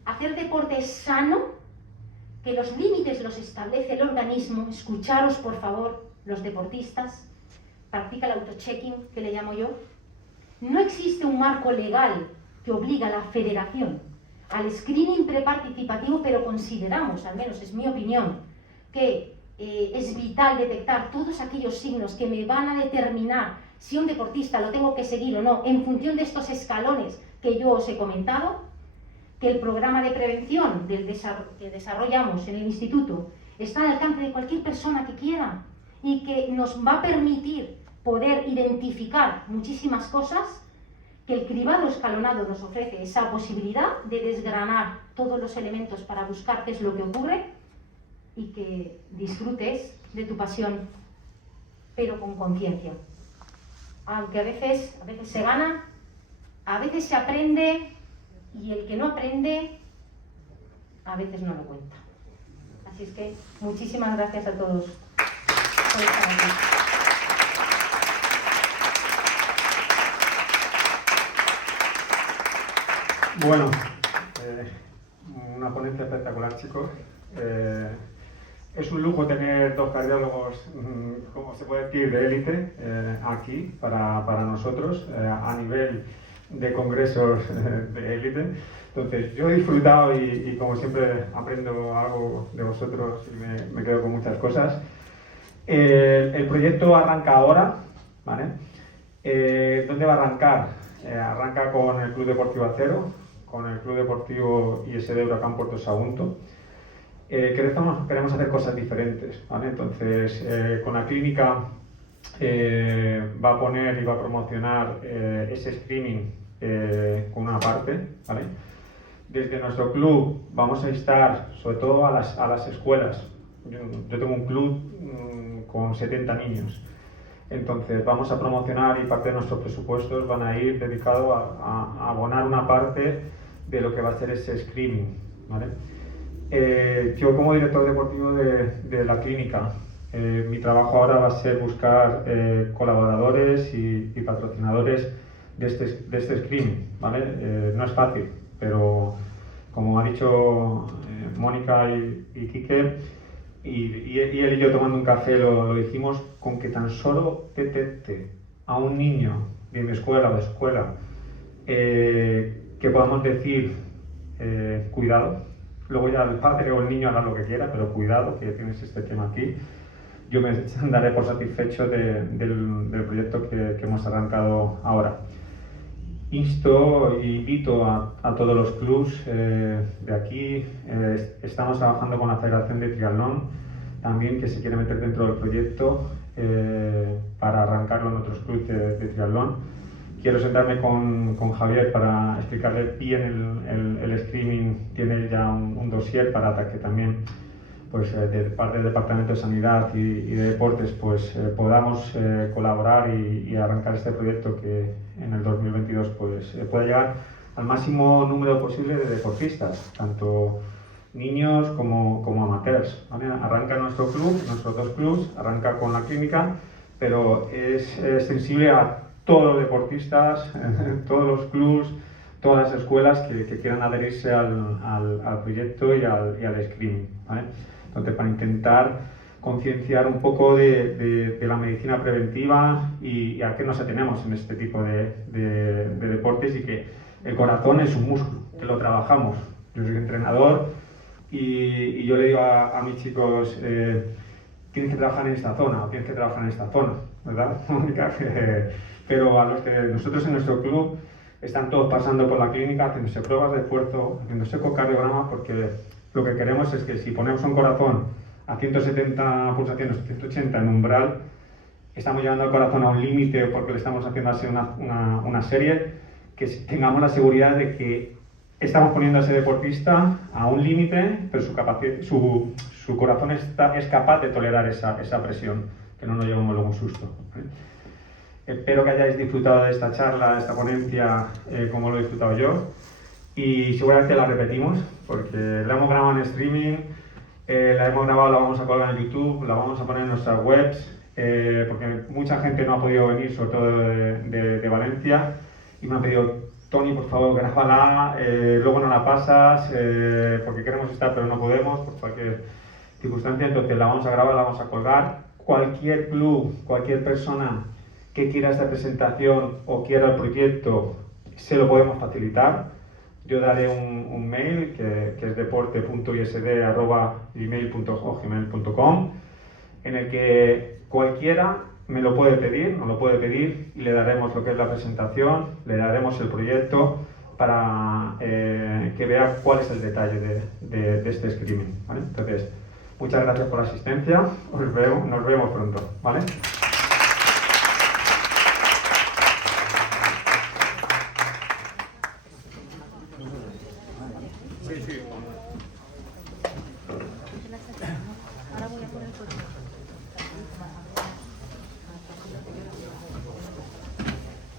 Hacer deporte es sano, que los límites los establece el organismo. Escucharos, por favor, los deportistas. Practica el auto-checking, que le llamo yo. No existe un marco legal que obliga a la federación al screening preparticipativo, pero consideramos, al menos es mi opinión, que es vital detectar todos aquellos signos que me van a determinar si un deportista lo tengo que seguir o no, en función de estos escalones que yo os he comentado, que el programa de prevención que desarrollamos en el instituto está al alcance de cualquier persona que quiera y que nos va a permitir poder identificar muchísimas cosas, que el cribado escalonado nos ofrece esa posibilidad de desgranar todos los elementos para buscar qué es lo que ocurre y que disfrutes de tu pasión, pero con conciencia. Aunque a veces se gana, a veces se aprende, y el que no aprende, a veces no lo cuenta. Así es que muchísimas gracias a todos por estar aquí. Bueno, una ponencia espectacular, chicos. Es un lujo tener dos cardiólogos, como se puede decir, de élite aquí para nosotros, a nivel de congresos de élite. Entonces, yo he disfrutado y como siempre aprendo algo de vosotros y me quedo con muchas cosas. El proyecto arranca ahora, ¿vale? ¿Dónde va a arrancar? Arranca con el Club Deportivo Acero, con el Club Deportivo ISD Huracán Puerto Sagunto. Queremos hacer cosas diferentes, ¿vale? Entonces, con la clínica va a poner y va a promocionar ese streaming con una parte, ¿vale? Desde nuestro club vamos a instar sobre todo a las escuelas. Yo tengo un club con 70 niños. Entonces vamos a promocionar y parte de nuestros presupuestos van a ir dedicados a abonar una parte de lo que va a ser ese screening, ¿vale? Yo como director deportivo de la clínica, mi trabajo ahora va a ser buscar colaboradores y patrocinadores de este screening, ¿vale? No es fácil, pero como ha dicho Mónica y Quique, y él y yo tomando un café lo dijimos, con que tan solo detecte a un niño de mi escuela o de escuela que podamos decir cuidado, luego ya el padre o el niño hará lo que quiera, pero cuidado que tienes este tema aquí, yo me daré por satisfecho del proyecto que hemos arrancado ahora. Insto e invito a todos los clubs de aquí. Estamos trabajando con la Federación de Triatlón también, que se quiere meter dentro del proyecto para arrancarlo en otros clubes de triatlón. Quiero sentarme con Javier para explicarle bien el streaming. Tiene ya un dossier para que también pues, de parte del Departamento de Sanidad y de Deportes pues, podamos colaborar y arrancar este proyecto que en el 2022 pues, pueda llegar al máximo número posible de deportistas, tanto niños como amateurs, ¿vale? Arranca nuestro club, nuestros dos clubs, arranca con la clínica, pero es extensible a todos los deportistas, todos los clubs, todas las escuelas que quieran adherirse al proyecto y al screening, ¿vale? Entonces, para intentar concienciar un poco de la medicina preventiva y a qué nos atenemos en este tipo de deportes, y que el corazón es un músculo, que lo trabajamos. Yo soy entrenador y yo le digo a mis chicos, tienes que trabajar en esta zona, o tienes que trabajar en esta zona, ¿verdad? Pero a los que nosotros en nuestro club están todos pasando por la clínica, haciéndose pruebas de esfuerzo, haciéndose ecocardiograma, porque lo que queremos es que si ponemos un corazón a 170 pulsaciones, 180 en umbral, estamos llevando al corazón a un límite porque le estamos haciendo así una serie, que tengamos la seguridad de que estamos poniendo a ese deportista a un límite, pero su corazón es capaz de tolerar esa presión, que no nos llevemos luego un susto, ¿vale? Espero que hayáis disfrutado de esta charla, de esta ponencia, como lo he disfrutado yo, y seguramente la repetimos, porque la hemos grabado en streaming, la hemos grabado, la vamos a colgar en YouTube, la vamos a poner en nuestras webs, porque mucha gente no ha podido venir, sobre todo de Valencia, y me han pedido, Tony, por favor, grábala, luego no la pasas, porque queremos estar pero no podemos, por cualquier circunstancia. Entonces la vamos a grabar, la vamos a colgar. Cualquier club, cualquier persona que quiera esta presentación o quiera el proyecto, se lo podemos facilitar. Yo daré un mail que es deporte.isd@gmail.com, en el que cualquiera me lo puede pedir, nos lo puede pedir, y le daremos lo que es la presentación, le daremos el proyecto para que vea cuál es el detalle de este screening, ¿vale? Entonces, muchas gracias por la asistencia, nos vemos pronto, ¿vale? Sí.